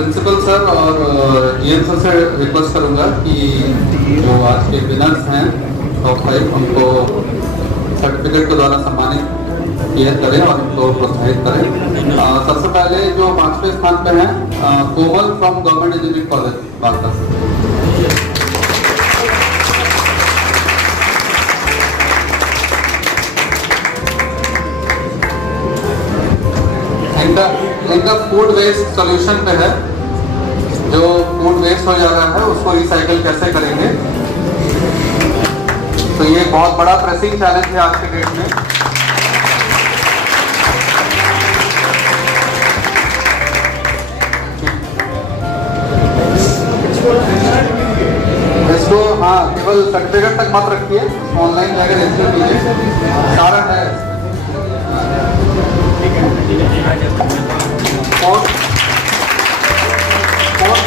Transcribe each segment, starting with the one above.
Principal sir और GM sir से request करूंगा कि जो आज के विनर्स हैं टॉप 5 उनको सर्टिफिकेट के द्वारा सम्मानित किया करें और उनको प्रोत्साहित करें। सबसे पहले जो 5वें स्थान पे हैं कोमल फ्रॉम गवर्नमेंट इंजीनियरिंग कॉलेज बालका। इनका फूड वेस्ट सॉल्यूशन पे है। जो फूड वेस्ट हो जा रहा है उसको रिसाइकल कैसे करेंगे, तो ये बहुत बड़ा प्रेसिंग चैलेंज है आज के डेट में। इसको हाँ केवल सर्टिफिकेट तक मत रखिए, ऑनलाइन जाकर रजिस्टर कीजिए, सारा है। फोर्थ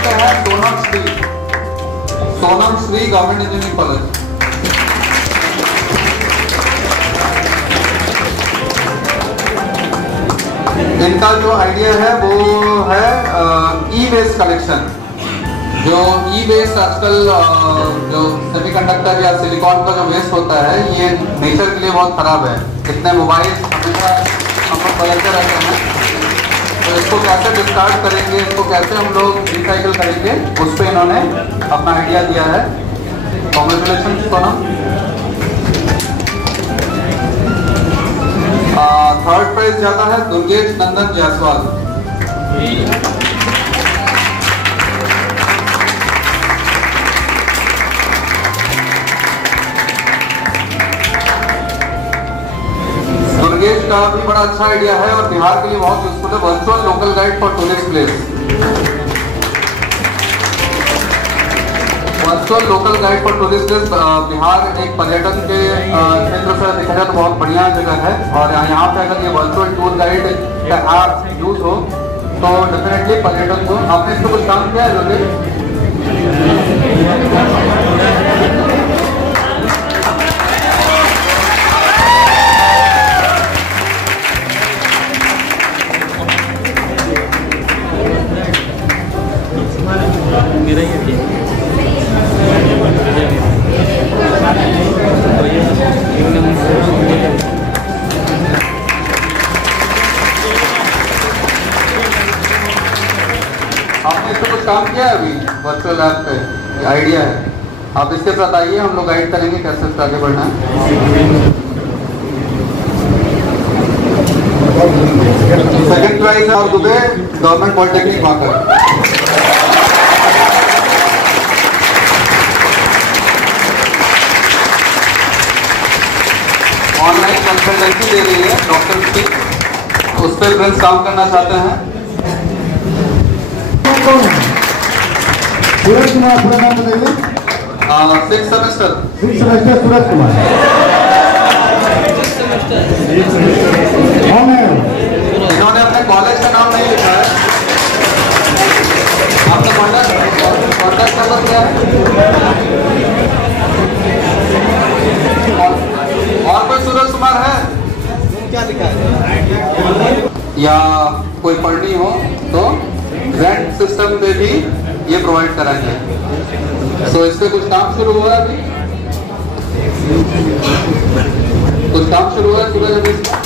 है Sonam Shri government engineering college. इनका जो आइडिया है वो है ई वेस्ट कलेक्शन। जो ई वेस्ट आजकल जो सेमीकंडक्टर या सिलिकॉन का जो वेस्ट होता है ये नेचर के लिए बहुत खराब है। इतने मोबाइल हमेशा हम लोग बदलते रहते हैं, तो इसको कैसे डिस्कार्ड करेंगे, इसको कैसे हम लोग रिसाइकल करेंगे, उस पर इन्होंने अपना आइडिया दिया है। कॉन्ग्रेचुलेशन सोनम। थर्ड प्राइज जाता है दुर्गेश नंदन जायसवाल। दुर्गेश का भी बड़ा अच्छा आइडिया है और बिहार के लिए बहुत यूजफुल है। Virtual local guide for tourist place. Virtual local guide for tourist place Bihar एक पर्यटन के क्षेत्र से देखा जाए तो बहुत बढ़िया जगह है और यहाँ पे अगर ये वर्चुअल टूर गाइड का ऐप यूज हो तो डेफिनेटली पर्यटन को। आपने इसको कुछ काम किया है दुर्गेश? आपने इसको कुछ काम किया है अभी वर्चुअल ऐप पे? आइडिया है, आप इसके साथ आइए, हम लोग गाइड करेंगे कैसे इसका आगे बढ़ना है। सेकंड प्राइज है और दुबे गवर्नमेंट पॉलिटेक्निक वाकर। ऑनलाइन कंसल्टेंसी दे रही है डॉक्टर की, उस पर फ्रेंड्स काम करना चाहते हैं। सूरज कुमार पूरा नाम बताइए। 6th semester Suraj Kumar. इन्होंने अपने कॉलेज का नाम नहीं लिखा है। आपका कॉन्टैक्ट नंबर क्या है? और कोई सूरज कुमार है? क्या लिखा है? या कोई पढ़नी हो तो रेंट सिस्टम पे भी ये प्रोवाइड कराएंगे। सो इससे कुछ काम शुरू हुआ अभी? कुछ काम शुरू हुआ सूरज अभी इसका?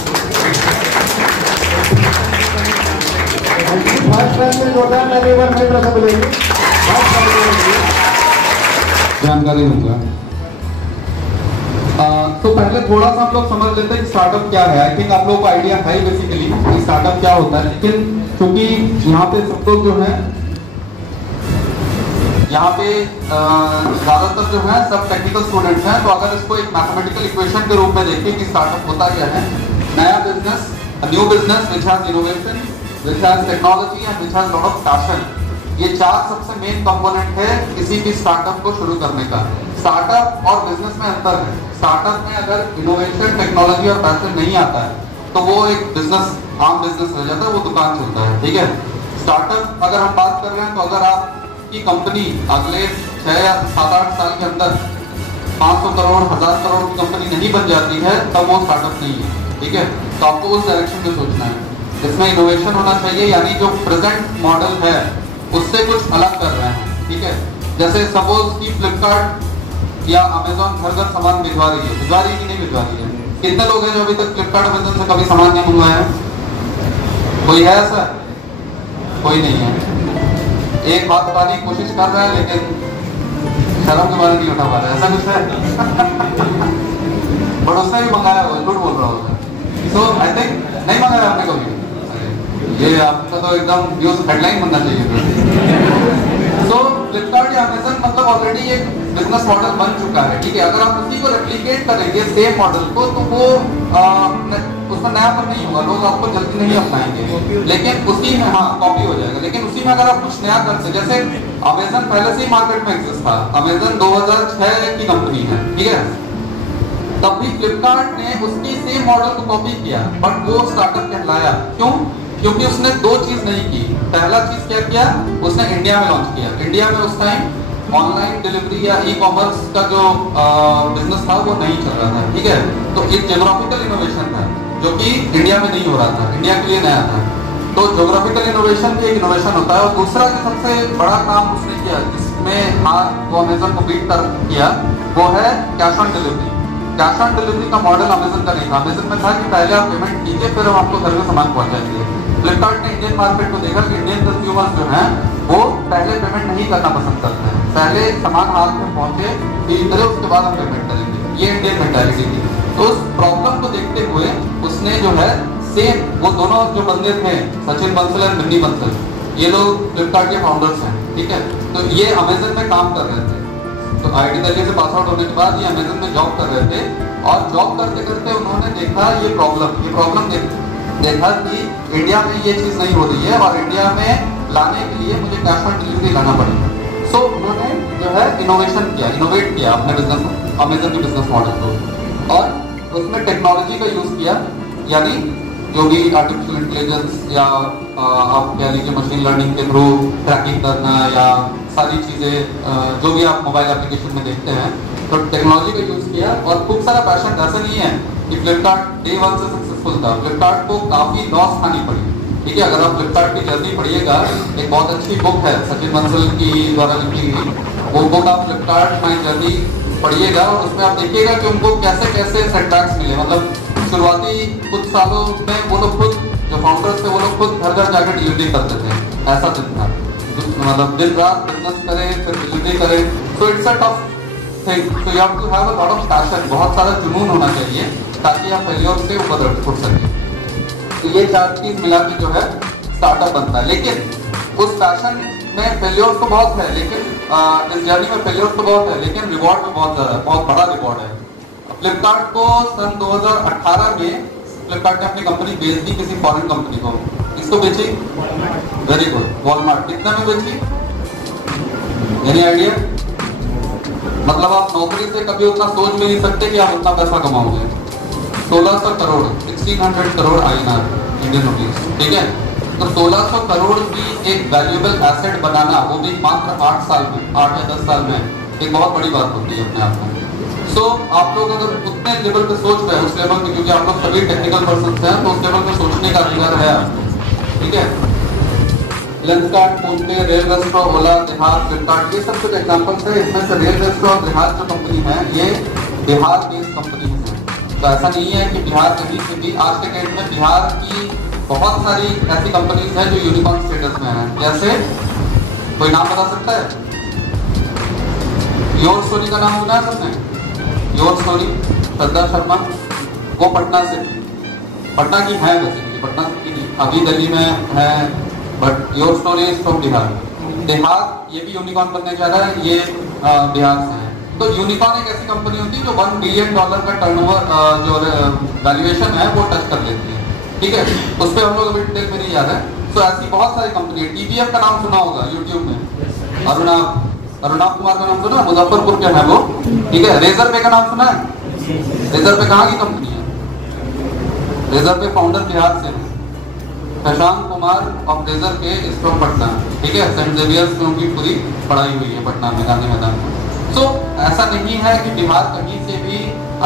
जानकारी दूंगा। तो पहले थोड़ा सा हम लोग समझ लेते हैं कि स्टार्टअप क्या है। आई थिंक आप लोगों को आइडिया है बेसिकली कि स्टार्टअप क्या होता है, लेकिन क्योंकि यहाँ पे सब लोग जो है यहाँ पे ज़्यादातर जो है सब टेक्निकल स्टूडेंट्स हैं, तो अगर इसको एक मैथमेटिकल इक्वेशन के रूप में देखें कि स्टार्टअप होता क्या है। नया business, new business which has innovation, which has technology and which has lot of passion. ये 4 सबसे मेन कंपोनेंट है किसी भी स्टार्टअप को शुरू करने का। स्टार्टअप और बिजनेस में अंतर है। स्टार्टअप में अगर इनोवेशन, टेक्नोलॉजी और पैशन नहीं आता है तो वो एक बिजनेस, आम बिजनेस रह जाता है, वो दुकान चलता है। ठीक है, स्टार्टअप अगर हम बात कर रहे हैं तो अगर आपकी कंपनी अगले 6 या 7-8 साल के अंदर 500 करोड़ 1000 करोड़ की कंपनी नहीं बन जाती है तब वो स्टार्टअप नहीं है। ठीक है, तो आपको उस डायरेक्शन में सोचना है। इसमें इनोवेशन होना चाहिए, यानी जो प्रेजेंट मॉडल है उससे कुछ अलग कर रहे हैं, ठीक है। जैसे सपोज कि फ्लिपकार्ट या अमेजोन घर घर सामान भिजवा रही है कि नहीं भिजवा रही है? कितने लोग हैं जो अभी तक फ्लिपकार्ट अमेजोन से कभी सामान नहीं मंगवाया है? कोई है ऐसा? कोई नहीं है। एक हाथ उठाने की कोशिश कर रहा है लेकिन शर्म के बारे नहीं उठा पा रहा है, ऐसा कुछ है? बट उसने भी मंगाया होगा, झूठ बोल रहा होगा। सो आई थिंक नहीं मंगाया आपने कभी? ये आपका तो एकदम न्यूज हेडलाइन बनना चाहिए। सो फ्लिपकार्ट या अमेजन मतलब ऑलरेडी एक बिजनेस मॉडल बन चुका है, ठीक है। अगर आप उसी को रेप्लिकेट करेंगे सेम मॉडल को, तो वो उसमें नयापन नहीं होगा, लोग आपको जल्दी नहीं अपनाएंगे। लेकिन उसी में हाँ कॉपी हो जाएगा, लेकिन उसी में अगर आप कुछ नया करते, जैसे अमेजन पहले से ही मार्केट में एग्जिस्ट था, अमेजन 2006 की कंपनी है, ठीक है। तब भी फ्लिपकार्ट ने उसकी सेम मॉडल को कॉपी किया, बट वो स्टार्टअप कहलाया। क्यों? क्योंकि उसने दो चीज नहीं की। पहला चीज क्या किया, उसने इंडिया में लॉन्च किया। इंडिया में उस टाइम ऑनलाइन डिलीवरी या ई कॉमर्स का जो बिजनेस था वो नहीं चल रहा था, ठीक है। तो एक ज्योग्राफिकल इनोवेशन था जो कि इंडिया में नहीं हो रहा था, इंडिया के लिए नया था। तो ज्योग्राफिकल इनोवेशन भी एक इनोवेशन होता है। और दूसरा जो सबसे बड़ा काम उसने किया, जिसमें हाँ वो अमेजन को बीट कर किया, वो है cash on delivery. Cash on delivery का मॉडल अमेजन का नहीं था। अमेजन में था कि पहले आप पेमेंट कीजिए, फिर हम आपको घर में सामान पहुंचाएंगे। फ्लिपकार्ट ने इंडियन मार्केट को देखा कि इंडियन कंज्यूमर्स जो हैं वो पहले पेमेंट नहीं करना पसंद करते हैं, पहले सामान हाथ में पहुंचे फील करे उसके बाद हम पेमेंट करेंगे। ये इंडियन मेंटालिटी थी। तो उस प्रॉब्लम को देखते हुए उसने जो है सेम, वो दोनों जो बंदे थे सचिन बंसल और मिन्नी बंसल, ये लोग फ्लिपकार्ट के फाउंडर्स हैं, ठीक है। तो ये अमेजन में काम कर रहे थे। तो IIT दिल्ली से पास आउट होने के बाद ये अमेजन में जॉब कर रहे थे, और जॉब करते करते उन्होंने देखा ये प्रॉब्लम देखा कि इंडिया में ये चीज नहीं हो रही है, और इंडिया में लाने के लिए मुझे कैश ऑन डिलीवरी लाना पड़ेगा। सो उन्होंने जो है इनोवेट किया अपने बिजनेस, अमेजन के बिजनेस मॉडल को, और उसमें टेक्नोलॉजी का यूज किया। यानी जो भी आर्टिफिशियल इंटेलिजेंस या आप कह लीजिए मशीन लर्निंग के थ्रू ट्रैकिंग करना, या सारी चीजें जो भी आप मोबाइल एप्लीकेशन में देखते हैं, तो टेक्नोलॉजी का यूज किया। और खूब सारा पैशन, ऐसा नहीं है कि फ्लिपकार्ट डे 1 से सक्सेसफुल था। फ्लिपकार्ट को काफी लॉस खानी पड़ी, ठीक है। अगर आप फ्लिपकार्ट की जर्नी पढ़िएगा, एक बहुत अच्छी बुक है सचिन बंसल की द्वारा लिखी गई, वो बुक आप फ्लिपकार्ट माई जर्नी पढ़िएगा, और उसमें आप देखिएगा कि उनको कैसे कैसे सेटबैक्स मिले। मतलब शुरुआती कुछ सालों में वो लोग खुद, जो फाउंडर्स थे, वो लोग खुद घर घर जाकर डिलीवरी करते थे, ऐसा दिन था। मतलब दिन रात बिजनेस करें, फिर डिलीवरी करें। तो इट्स अ टफ थिंग। तो you have to have a lot of passion, बहुत सारा जुनून होना चाहिए, ताकि आप फेलियर से ऊपर उठ सकें। तो ये चार चीज मिला के जो है स्टार्टअप बनता है। लेकिन उस पैशन में फेलियर तो बहुत है, लेकिन इस जर्नी में फेलियर तो बहुत है, लेकिन रिवॉर्ड भी बहुत ज्यादा है, बहुत बड़ा रिवॉर्ड है। फ्लिपकार्ट को सन 2018 में फ्लिपकार्ट ने अपनी कंपनी बेच दी किसी फॉरेन कंपनी को। किसको बेची? Very good, Walmart. कितना में बेची? Any idea? मतलब आप नौकरी से कभी उतना सोच भी नहीं सकते कि आप उतना पैसा कमाओगे। 1600 crore, 1600 crore INR, Indian rupees, ठीक है। तो 1600 करोड़ की एक वैल्यूएबल एसेट बनाना, वो भी मात्र 8 साल में, 8 या 10 साल में, एक बहुत बड़ी बात होती है अपने आप में। सो आप लोग अगर उतने लेवल पे सोच रहे हैं, उस लेवल पे, क्योंकि आप लोग सभी टेक्निकल पर्सन हैं, तो उस लेवल पे सोचने का अधिकार है, ठीक है। लेंसकार्ट, फोनपे, रेल रेस्टो, ओला, देहात, फ्लिपकार्ट, ये सब कुछ एग्जांपल्स है। इसमें से रेल रेस्टो और देहात जो कंपनी है, ये बिहार बेस्ड कंपनी है। तो ऐसा नहीं है कि बिहार कहीं से भी, आज के डेट में बिहार की बहुत सारी ऐसी कंपनीज हैं जो यूनिकॉर्न स्टेटस में हैं। जैसे कोई नाम बता सकता है? योर स्टोरी का नाम सुना है सबने? योर स्टोरी, श्रद्धा शर्मा, वो पटना से, पटना की है बेसिकली, पटना की नहीं, अभी दिल्ली में है, but your story is from Bihar. देहात ये भी यूनिकॉर्न बनने जा रहा है, ये बिहार से है। तो यूनिकॉर्न एक ऐसी कंपनी होती है जो $1 बिलियन का टर्नओवर, जो वैल्यूएशन है, वो टच कर लेती है, ठीक है। उस पर हम लोग अभी डिटेल में नहीं जा रहे हैं। तो ऐसी बहुत सारी कंपनी है। TVF का नाम सुना होगा यूट्यूब में, अरुणाभ कुमार का नाम सुना, मुजफ्फरपुर के है वो, ठीक है। रेजर पे का नाम सुना है? रेजर पे कहाँ की कंपनी है? रेजर पे फाउंडर बिहार से है, शशांक कुमार ऑफ रेजर के स्ट्रॉन्ग पटना, ठीक है। सेंट जेवियर्स में उनकी पूरी पढ़ाई हुई है पटना में, गांधी मैदान में। तो ऐसा नहीं है कि बिहार कहीं से भी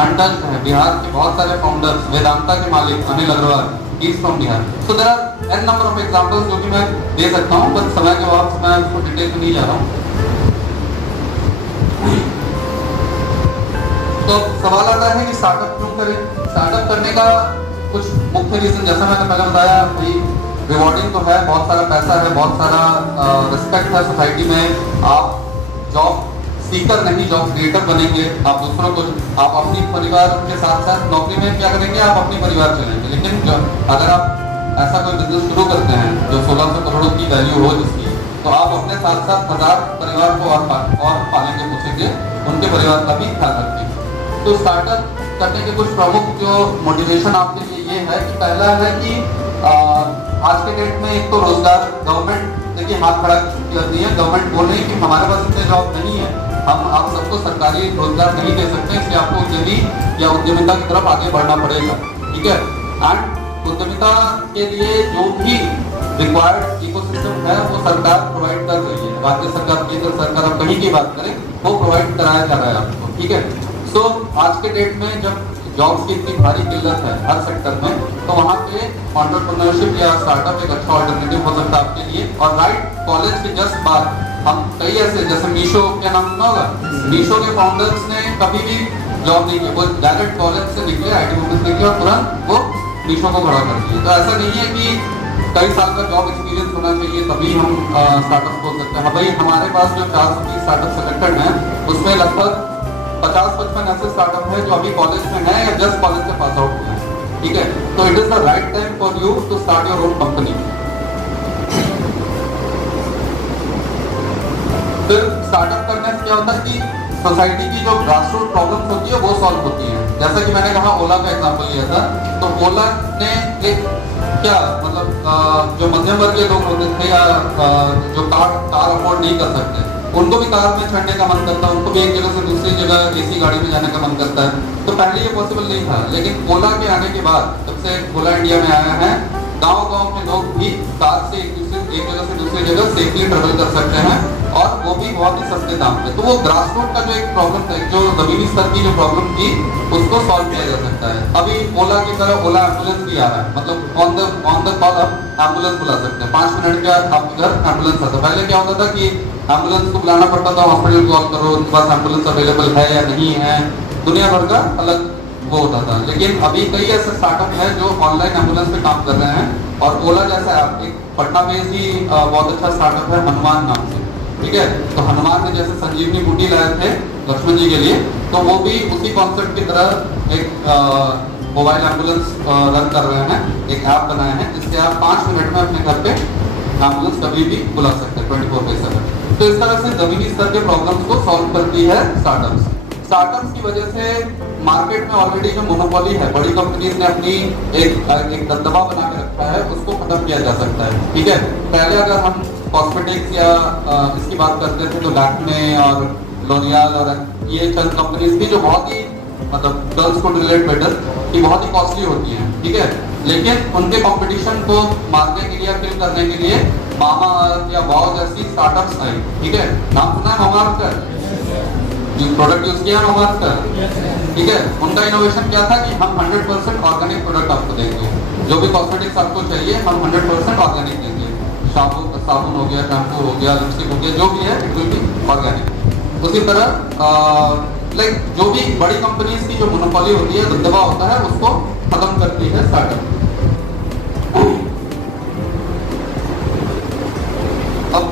अनटच्ड है। बिहार के बहुत सारे फाउंडर्स, वेदांता के मालिक Anil Agarwal, he is from Bihar. So there are n number of examples जो कि मैं दे सकता हूं, बट समय के अभाव से मैं उसको डिटेल में नहीं जा रहा हूं। तो सवाल आता है कि स्टार्टअप क्यों करें? स्टार्टअप करने का कुछ मुख्य रीजन, जैसा मैंने पहले बताया कि रिवॉर्डिंग तो है, बहुत सारा पैसा है, बहुत सारा रिस्पेक्ट है सोसाइटी में। आप जॉब सीकर नहीं, जॉब क्रिएटर बनेंगे। आप दूसरों को, आप अपनी परिवार के साथ साथ नौकरी में क्या करेंगे, आप अपनी परिवार चलेंगे। लेकिन अगर आप ऐसा कोई बिजनेस शुरू करते हैं जो 1600 करोड़ की वैल्यू हो जिसकी, तो आप अपने साथ साथ 1000 परिवार को और पालेंगे, पूछेंगे, उनके परिवार का भी ख्याल रखेंगे। तो स्टार्टअप करने के कुछ प्रमुख जो मोटिवेशन आपके लिए ये है कि पहला है कि आज के डेट में एक तो रोजगार, गवर्नमेंट देखिए हाथ खड़ा करती है, गवर्नमेंट बोल रही है कि हमारे पास इतने जॉब नहीं है, हम आप सबको सरकारी रोजगार नहीं दे सकते, इसलिए आपको उद्यमी या उद्यमिता की तरफ आगे बढ़ना पड़ेगा। ठीक है, एंड उद्यमिता के लिए जो भी रिक्वायर्ड इकोसिस्टम है वो सरकार प्रोवाइड कर रही है। राज्य सरकार, केंद्र सरकार, आप कहीं की बात करें, वो प्रोवाइड कराया जा रहा है आपको। ठीक है, सो आज के डेट में जब जॉब्स की इतनी भारी किल्लत है हर सेक्टर में, तो वहाँ पे एंटरप्रेन्योरशिप या स्टार्टअप एक अच्छा ऑल्टरनेटिव हो सकता है आपके लिए। और राइट कॉलेज के जस्ट बाद हम कई ऐसे, जैसे मीशो के नाम सुना होगा, मीशो के फाउंडर्स ने कभी भी जॉब नहीं किया, वो डायरेक्ट कॉलेज से निकले, आईटी ऑफिस निकले और तुरंत वो मीशो को खड़ा कर दिया। तो ऐसा नहीं है कि कई साल का जॉब एक्सपीरियंस होना चाहिए तभी हम स्टार्टअप बोल सकते हैं। भाई हमारे पास जो 430 स्टार्टअप सेलेक्टेड हैं उसमें लगभग 50-55 ऐसे स्टार्टअप है जो अभी कॉलेज में है या जस्ट कॉलेज से पास आउट हुए हैं। ठीक है, तो it is the right time for you to start your own company. फिर स्टार्टअप करने से क्या होता है कि सोसाइटी की जो ग्रासरूट प्रॉब्लम्स होती है वो सॉल्व होती है। जैसा कि मैंने कहा ओला का एग्जांपल लिया था, तो ओला ने एक क्या मतलब जो मध्यम वर्गीय लोग होते थे या जो कार अफोर्ड नहीं कर सकते, उनको भी कार में चढ़ने का मन करता है, उनको भी एक जगह से दूसरी जगह एसी गाड़ी में जाने का मन करता है। तो पहले ये पॉसिबल नहीं था, लेकिन ओला के आने के बाद, जब से ओला इंडिया में आया है, गांव-गांव के लोग भी कार से एक जगह से दूसरी जगह सेफली ट्रेवल कर सकते हैं, और वो भी बहुत ही सस्ते दाम पे। तो वो ग्रासरूट का जो एक प्रॉब्लम था, जो जमीनी स्तर की जो प्रॉब्लम थी, उसको सॉल्व किया जा सकता है। अभी ओला की तरह ओला एम्बुलेंस भी आ रहा है, मतलब ऑन द कॉल आप एम्बुलेंस बुला सकते हैं, 5 मिनट के आपके घर एम्बुलेंस आता है। पहले क्या होता था कि एम्बुलेंस को बुलाना पड़ता था, हॉस्पिटल कॉल करो, उनके पास एम्बुलेंस अवेलेबल है या नहीं है, दुनिया भर का अलग वो होता था। लेकिन अभी कई ऐसे स्टार्टअप है जो ऑनलाइन एम्बुलेंस पे काम कर रहे हैं, और ओला जैसा ऐप, एक पटना में ही बहुत अच्छा स्टार्टअप है हनुमान नाम से। ठीक है, तो हनुमान ने जैसे संजीवनी बूटी लाए थे लक्ष्मण जी के लिए, तो वो भी उसी कॉन्सेप्ट की तरह एक मोबाइल एम्बुलेंस रन कर रहे हैं, एक ऐप बनाए हैं जिससे आप 5 मिनट में अपने घर पे एम्बुलेंस कभी भी बुला सकते हैं 24/7। तो इस तरह से जमीनी स्तर के प्रॉब्लम्स को सॉल्व करती है स्टार्टअप्स की वजह से मार्केट में ऑलरेडी जो मोनोपोली है, बड़ी कंपनीज ने अपनी एक दबदबा बना के रखा है, उसको खत्म किया जा सकता है। ठीक है, पहले अगर हम कॉस्मेटिक्स या इसकी बात करते थे तो लैक्मे और लोरियल और ये चंद कंपनीज थी जो बहुत ही मतलब गर्ल्स को रिलेट बेटर कि बहुत ही कॉस्टली होती हैं। ठीक है, लेकिन उनके कंपटीशन को मारने के लिए या किल करने के लिए मामाअर्थ या वाव जैसी स्टार्टअप्स आई। ठीक है, नाम सुना है मामाअर्थ का? प्रोडक्ट यूज किया मामाअर्थ का? ठीक है, उनका इनोवेशन क्या था कि हम 100% ऑर्गेनिक प्रोडक्ट आपको देंगे, जो भी कॉस्मेटिक्स आपको चाहिए हम 100% ऑर्गेनिक देंगे। साबुन हो गया, शैम्पू हो गया, लिपस्टिक हो गया, जो भी है इट विल बी ऑर्गेनिक। उसी तरह लाइक जो भी बड़ी कंपनीज की जो मोनोपोली होती है, दबदबा होता है, उसको खत्म करती है स्टार्टअप। अब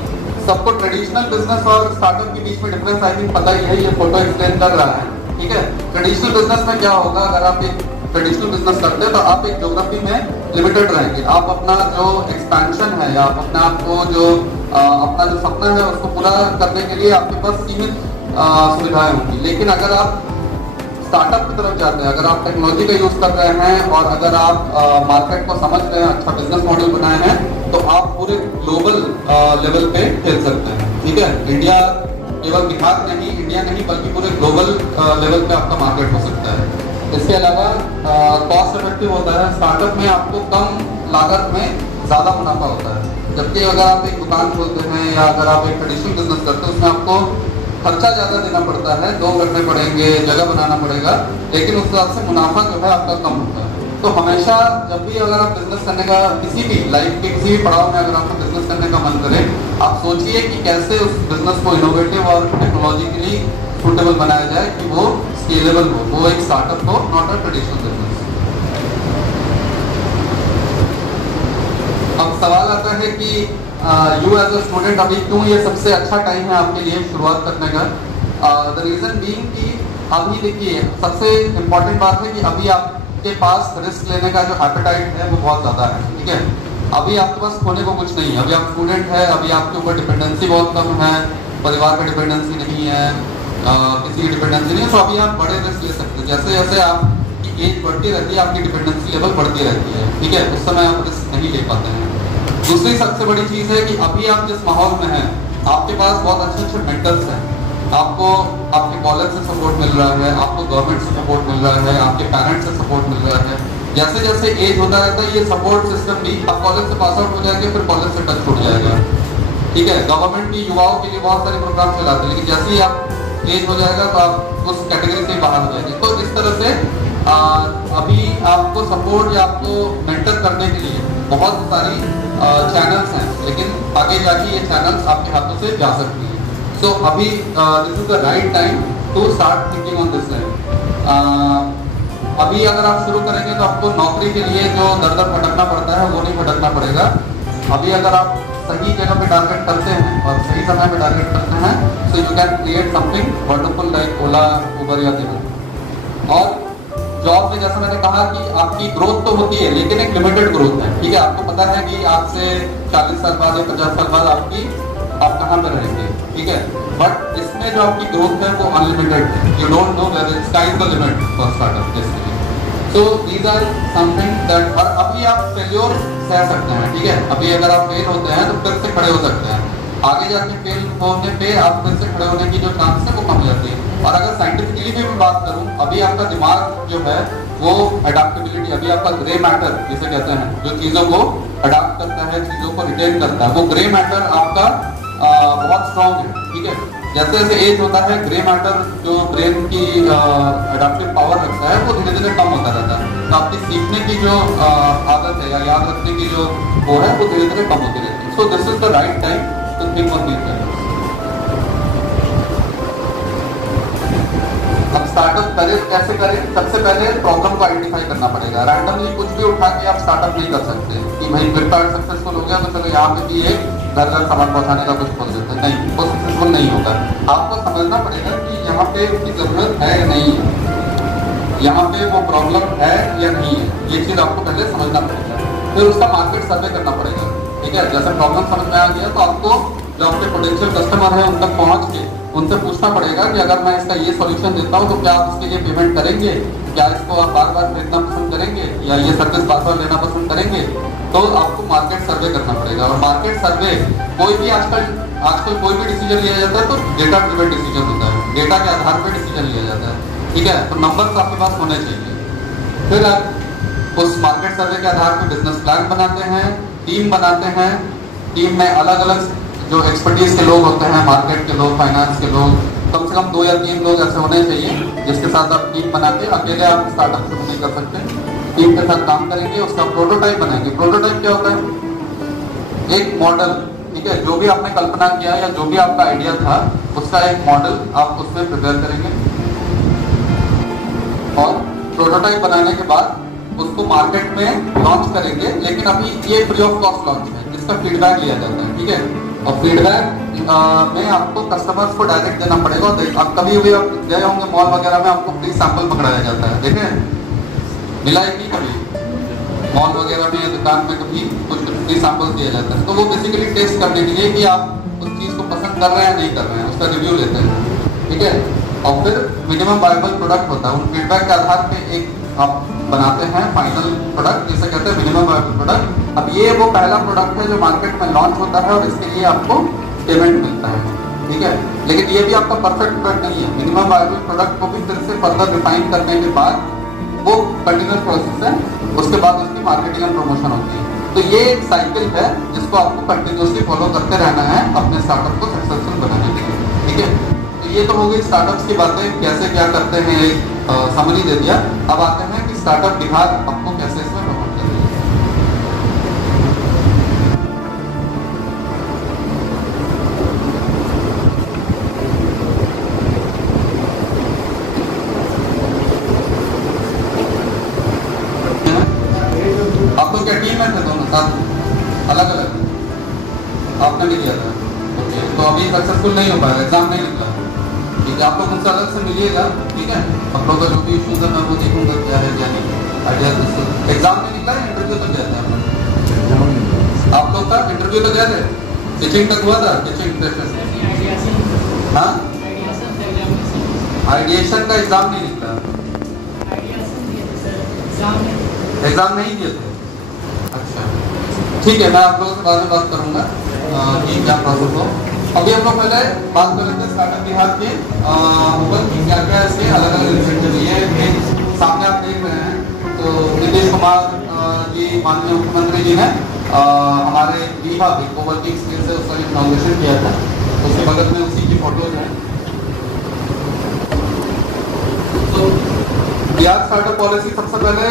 सबको ट्रेडिशनल बिजनेस और स्टार्टअप के बीच में डिफरेंस आई थिंक पता ही है, ये फोटो एक्सप्लेन कर रहा है। ठीक है, ट्रेडिशनल बिजनेस में क्या होगा, अगर आप एक ट्रेडिशनल बिजनेस करते हैं तो आप एक ज्योग्राफी में लिमिटेड रहेंगे, आप अपना जो एक्सपेंशन है या अपने आप को जो अपना जो सपना है उसको पूरा करने के लिए आपके पास सीमित सुविधाएं होंगी। लेकिन अगर आप स्टार्टअप की तरफ जाते हैं, अगर आप टेक्नोलॉजी का यूज कर रहे हैं और अगर आप मार्केट को समझ रहे हैं, अच्छा बिजनेस मॉडल बनाए हैं, तो आप पूरे ग्लोबल लेवल पे खेल सकते हैं। ठीक है, इंडिया केवल बिहार नहीं, इंडिया नहीं बल्कि पूरे ग्लोबल लेवल पे आपका मार्केट हो सकता है। इसके अलावा कॉस्ट इफेक्टिव होता है, स्टार्टअप में आपको कम लागत में ज़्यादा मुनाफा होता है, जबकि अगर आप एक दुकान खोलते हैं या अगर आप एक ट्रेडिशनल बिजनेस करते हैं उसमें आपको खर्चा ज़्यादा देना पड़ता है, लोग रखने पड़ेंगे, जगह बनाना पड़ेगा, लेकिन उस हिसाब से मुनाफा जो है आपका कम होता है। तो हमेशा जब भी अगर आप बिजनेस करने का किसी भी लाइफ के किसी भी पड़ाव में अगर आपको बिजनेस करने का मन करे, आप सोचिए कि कैसे उस बिजनेस को इनोवेटिव और टेक्नोलॉजिकली सुटेबल बनाया जाए कि वो स्केलेबल हो, वो एक स्टार्टअप हो, नॉट अ ट्रेडिशनल बिजनेस। अब सवाल आता है कि यू एज अ स्टूडेंट अभी क्यों ये सबसे अच्छा टाइम है आपके लिए शुरुआत करने का। द रीजन बीइंग कि अभी देखिए सबसे इम्पोर्टेंट बात है कि अभी आपके पास रिस्क लेने का जो एपेटाइट है वो बहुत ज़्यादा है, ठीक है। अभी आपके पास खोने को कुछ नहीं है, अभी आप स्टूडेंट है, अभी आपके ऊपर डिपेंडेंसी बहुत कम है, परिवार की डिपेंडेंसी नहीं है, किसी की डिपेंडेंसी नहीं है, तो अभी आप बड़े रिस्क ले सकते हैं। जैसे जैसे आपकी एज बढ़ती रहती है आपकी डिपेंडेंसी लेवल बढ़ती रहती है, ठीक है, उस समय आप रिस्क नहीं ले पाते हैं। दूसरी सबसे बड़ी चीज़ है कि अभी आप जिस माहौल में हैं आपके पास बहुत अच्छे अच्छे मेंटर्स हैं, आपको आपके कॉलेज से सपोर्ट मिल रहा है, आपको गवर्नमेंट से सपोर्ट मिल रहा है, आपके पेरेंट्स से सपोर्ट मिल रहा है। जैसे जैसे एज होता रहता है ये सपोर्ट सिस्टम भी, आप कॉलेज से पास आउट हो जाएंगे फिर कॉलेज से टच छूट जाएगा, ठीक है। गवर्नमेंट भी युवाओं के लिए बहुत सारे प्रोग्राम चलाते हैं, लेकिन जैसे ही आप एज हो जाएगा तो आप उस कैटेगरी से बाहर हो जाएंगे। तो इस तरह से अभी आपको सपोर्ट या आपको मेंटर करने के लिए बहुत सारी चैनल्स हैं, लेकिन आगे जाके ये चैनल्स आपके हाथों से जा सकती हैं। सो अभी this is the right time to start thinking on this line. अभी अगर आप शुरू करेंगे तो आपको नौकरी के लिए जो दर दर भटकना पड़ता है वो नहीं भटकना पड़ेगा। अभी अगर आप सही जगह पे टारगेट करते हैं और सही समय पे टारगेट करते हैं, so you can create something wonderful like Ola, Uber या दिनो। और जॉब में जैसा मैंने कहा कि आपकी ग्रोथ तो होती है लेकिन एक लिमिटेड ग्रोथ है, ठीक है। आपको पता है कि आज से 40 साल बाद या 50 साल बाद आप कहाँ पे रहेंगे, ठीक है। बट इसमें जो आपकी ग्रोथ है वो अनलिमिटेड है, you don't know where sky is the limit for startup basically. So these are something that, और अभी आप फेल्योर सह सकते हैं, ठीक है। अभी अगर आप फेल होते हैं तो फिर से खड़े हो सकते हैं, आगे जाके फेल होने पे आप फिर से खड़े होने की जो चांस है वो कम हो जाती है। और अगर साइंटिफिकली भी मैं बात करूं, अभी आपका दिमाग जो है वो अडेप्टेबिलिटी, अभी आपका ग्रे मैटर जिसे कहते हैं, जो चीज़ों को अडाप्ट करता है, चीज़ों को रिटेन करता है, वो ग्रे मैटर आपका बहुत स्ट्रॉन्ग है, ठीक है। जैसे जैसे एज होता है ग्रे मैटर जो ब्रेन की अडाप्टिव पावर रखता है वो धीरे धीरे कम होता रहता है। तो आपकी सीखने की जो आदत है या याद रखने की जो वो है वो धीरे धीरे कम होती रहती है। So this is the right time to think on these things. अब स्टार्टअप करें कैसे करें? सबसे पहले प्रॉब्लम को आइडेंटिफाई करना पड़ेगा। रैंडमली कुछ भी उठा के आप स्टार्टअप नहीं कर सकते कि भाई फ्लिपकार्ट सक्सेसफुल हो गया तो चलो यहाँ पे भी एक घर घर सामान पहुँचाने का कुछ खोल देते हैं, नहीं, वो सक्सेसफुल नहीं होगा। आपको समझना पड़ेगा कि यहाँ पे उसकी जरूरत है या नहीं है, यहाँ पे वो प्रॉब्लम है या नहीं है, ये चीज़ आपको पहले समझना पड़ेगा। फिर उसका मार्केट सर्वे करना पड़ेगा, ठीक है। जैसे प्रॉब्लम समझ में आ गया तो आपको जो आपके पोटेंशियल कस्टमर है उन तक पहुँच के उनसे पूछना पड़ेगा कि अगर मैं इसका ये सॉल्यूशन देता हूँ तो क्या आप इसके लिए पेमेंट करेंगे, क्या इसको आप बार बार खरीदना पसंद करेंगे या ये सर्विस बार बार लेना पसंद करेंगे। तो आपको मार्केट सर्वे करना पड़ेगा। और मार्केट सर्वे कोई भी आजकल कोई भी डिसीजन लिया जाता है तो डेटा ड्रिवन डिसीजन होता है, डेटा के आधार पर डिसीजन लिया जाता है, ठीक है। तो नंबर्स आपके पास होने चाहिए। फिर आप उस मार्केट सर्वे के आधार पर बिजनेस प्लान बनाते हैं, टीम बनाते हैं। टीम में अलग अलग जो एक्सपर्टीज के लोग होते हैं, मार्केट के लोग, फाइनेंस के लोग, कम से कम 2 या 3 लोग ऐसे होने चाहिए जिसके साथ आप टीम बना के, अकेले आप स्टार्टअप शुरू नहीं कर सकते, टीम के साथ काम करेंगे, उसका प्रोटोटाइप बनाएंगे। प्रोटोटाइप क्या होता है? एक मॉडल, ठीक है। जो भी आपने कल्पना किया या जो भी आपका आइडिया था उसका एक मॉडल आप उसमें प्रिपेयर करेंगे और प्रोटोटाइप बनाने के बाद उसको मार्केट में लॉन्च करेंगे। लेकिन अभी ये फ्री ऑफ कॉस्ट लॉन्च है, जिसका फीडबैक लिया जाता है, ठीक है। और फीडबैक में आपको कस्टमर्स को डायरेक्ट देना पड़ेगा। आप कभी भी आप गए होंगे मॉल वगैरह में, आपको फ्री सैंपल पकड़ाया जाता है, देखें मिला है कि कभी मॉल वगैरह में दुकान में कभी कुछ फ्री सैंपल दिया जाता है। तो वो बेसिकली टेस्ट करने के लिए कि आप उस चीज़ को पसंद कर रहे हैं नहीं कर रहे हैं, उसका रिव्यू लेते हैं, ठीक है। और फिर मिनिमम वायबल प्रोडक्ट होता है, उन फीडबैक के आधार पर एक आप बनाते हैं फाइनल प्रोडक्ट, जिसे कहते हैं मिनिमम वायबल प्रोडक्ट। अब ये वो पहला प्रोडक्ट है जो मार्केट में लॉन्च होता है और इसके लिए आपको पेमेंट मिलता है, ठीक है। लेकिन ये भी आपका परफेक्ट प्रोडक्ट नहीं है। मिनिमम वायबल प्रोडक्ट को भी फिर से फर्दर रिफाइन करने के बाद वो कंटिन्यूअस प्रोसेस है, उसके बाद उसकी मार्केटिंग एंड प्रमोशन होती है। तो ये एक साइकिल है जिसको आपको कंटिन्यूअसली फॉलो करते रहना है अपने स्टार्टअप को सक्सेसफुल बनाने के लिए, ठीक है। तो ये तो हो गई स्टार्टअप्स की बातें, कैसे क्या करते हैं, समरी दे दिया। अब आते हैं कि स्टार्टअप बिहार आपको कैसे इसमें प्रमोट करेगा। आप लोग क्या टीम में थे दोनों साथ, अलग अलग? आपने भी किया था, ओके। तो अभी सक्सेसफुल नहीं हो पाया, एग्जाम नहीं निकला, ठीक है। आप लोग मुझसे अलग से मिलिएगा, ठीक है। आप लोग का जो भी इशूज है मैं वो देखूंगा क्या है क्या नहीं। एग्जाम नहीं निकला, इंटरव्यू तक गया था आप लोग का? इंटरव्यू तक गए थे, टीचिंग तक हुआ था, टीचिंग हाँ, आइडिएशन का एग्जाम नहीं निकला, एग्जाम नहीं दिए थे, अच्छा ठीक है। मैं आप लोगों से बाद में बात करूंगा कि क्या प्रोसेस हो। अभी हम लोग पहले बात कर लेते हैं स्टार्टअप बिहार के ऊपर क्या क्या इसके अलग अलग इंसेंटिव ये सामने आप देख रहे हैं। तो नीतीश कुमार जी माननीय मुख्यमंत्री जी ने हमारे विभाग कोवर्किंग स्पेस से उसका इनॉग्रेशन किया था, उसके बगल में उसी की फोटोज हैं। तो बिहार स्टार्टअप पॉलिसी सबसे पहले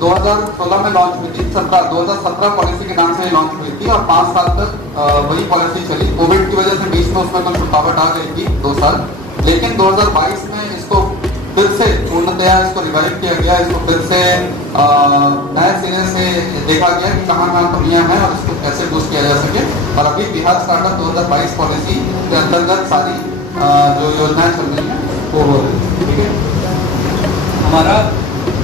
2016 में लॉन्च हुई थी, 2017 पॉलिसी के नाम से लॉन्च हुई थी और 5 साल तक वही पॉलिसी चली। कोविड की वजह से बीच में उसमें कुछ रुकावट आ गई थी 2 साल, लेकिन 2022 में इसको फिर से पूर्णतया इसको रिवाइव किया गया, इसको फिर से नए सिरे से देखा गया कि कहाँ कमियां हैं और इसको कैसे बूस्ट किया जा सके। और अभी बिहार स्टार्टअप 2022 पॉलिसी के अंतर्गत सारी जो योजनाएं चल रही हैं वो हो रही है, ठीक है। हमारा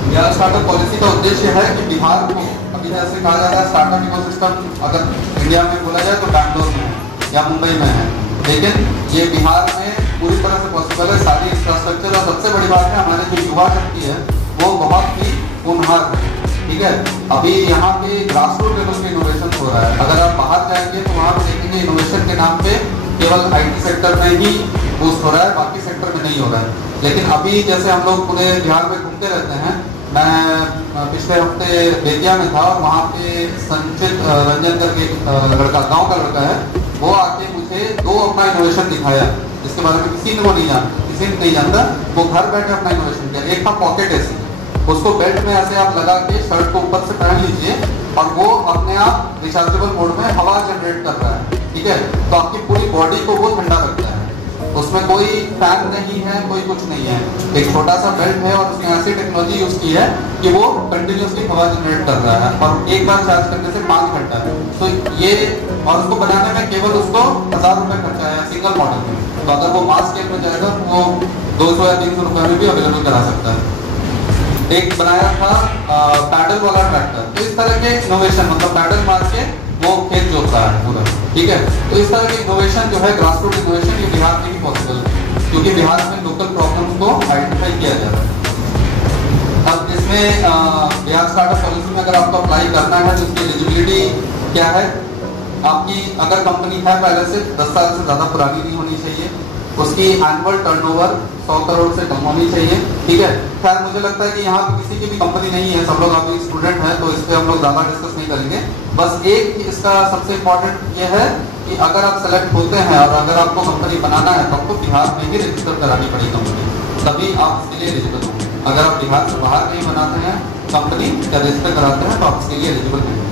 बिहार स्टार्टअप पॉलिसी का उद्देश्य है कि बिहार को, अभी जैसे कहा जाता है स्टार्टअप इकोसिस्टम अगर इंडिया में बोला जाए तो बैंगलोर में है या मुंबई में है, लेकिन ये बिहार में पूरी तरह से पॉसिबल है। सारी इंफ्रास्ट्रक्चर और सबसे बड़ी बात है हमारे जो युवा शक्ति है वो बहुत ही होनहार है, ठीक है। अभी यहाँ पे ग्रास रूट लेवल पे इनोवेशन हो रहा है। अगर आप बाहर जाएंगे तो वहाँ पे देखेंगे इनोवेशन के नाम पे केवल IT सेक्टर में ही बूस्ट हो रहा है, बाकी सेक्टर में नहीं हो रहा है। लेकिन अभी जैसे हम लोग पूरे बिहार में घूमते रहते हैं, मैं पिछले हफ्ते बेतिया में था और वहाँ पे संचित रंजन करके लड़का, गाँव का लड़का है, वो आके मुझे 2 अपना इनोवेशन दिखाया जिसके बारे में किसी ने वो नहीं जानता, किसी ने नहीं जानता। वो घर बैठे अपना इनोवेशन किया। एक था पॉकेट एसी, उसको बेल्ट में ऐसे आप लगा के शर्ट को ऊपर से पहन लीजिए और वो अपने आप रिचार्जेबल मोड में हवा जनरेट कर रहा है, ठीक है। तो आपकी पूरी बॉडी को वो ठंडा रखता है, उसमें कोई फैन नहीं है, कोई कुछ नहीं है, एक छोटा सा बेल्ट है और उसने ऐसी टेक्नोलॉजी यूज की है कि वो कंटिन्यूसली हवा जनरेट कर रहा है और एक बार चार्ज करने से 5 घंटा है। तो ये, और उसको बनाने में केवल उसको 1000 रुपये खर्चा है सिंगल मॉडल में। तो अगर वो मास स्केल में जाएगा तो वो 200 या 300 रुपये में भी अवेलेबल करा सकता है। एक बनाया था पैडल वाला ट्रैक्टर, तो इस तरह के इनोवेशन, मतलब पैडल मार के वो खेत जोतता है पूरा, ठीक है। तो इस तरह के इनोवेशन जो है ग्रास रूट इनोवेशन, ये बिहार में ही पॉसिबल है क्योंकि बिहार में लोकल प्रॉब्लम्स को आइडेंटिफाई किया जा रहा है। अब इसमें बिहार स्टार्टअप पॉलिसी में अगर आपको अप्लाई करना है तो उसकी एलिजिबिलिटी क्या है? आपकी अगर कंपनी है पहले से 10 साल से ज़्यादा पुरानी नहीं होनी चाहिए, उसकी एनुअल टर्नओवर 100 करोड़ से कम होनी चाहिए, ठीक है। खैर मुझे लगता है कि यहाँ पे किसी की भी कंपनी नहीं है, सब लोग अभी स्टूडेंट हैं, तो इस पर हम लोग ज़्यादा डिस्कस नहीं करेंगे। बस एक इसका सबसे इम्पोर्टेंट ये है कि अगर आप सेलेक्ट होते हैं और अगर आपको कंपनी बनाना है तो आपको बिहार में ही रजिस्टर करानी पड़ेगी कंपनी, तभी आप इसके लिए एलिजिबल होंगे। अगर आप बिहार से बाहर नहीं बनाते हैं कंपनी या रजिस्टर कराते हैं तो आप इसके लिए एलिजिबल नहीं।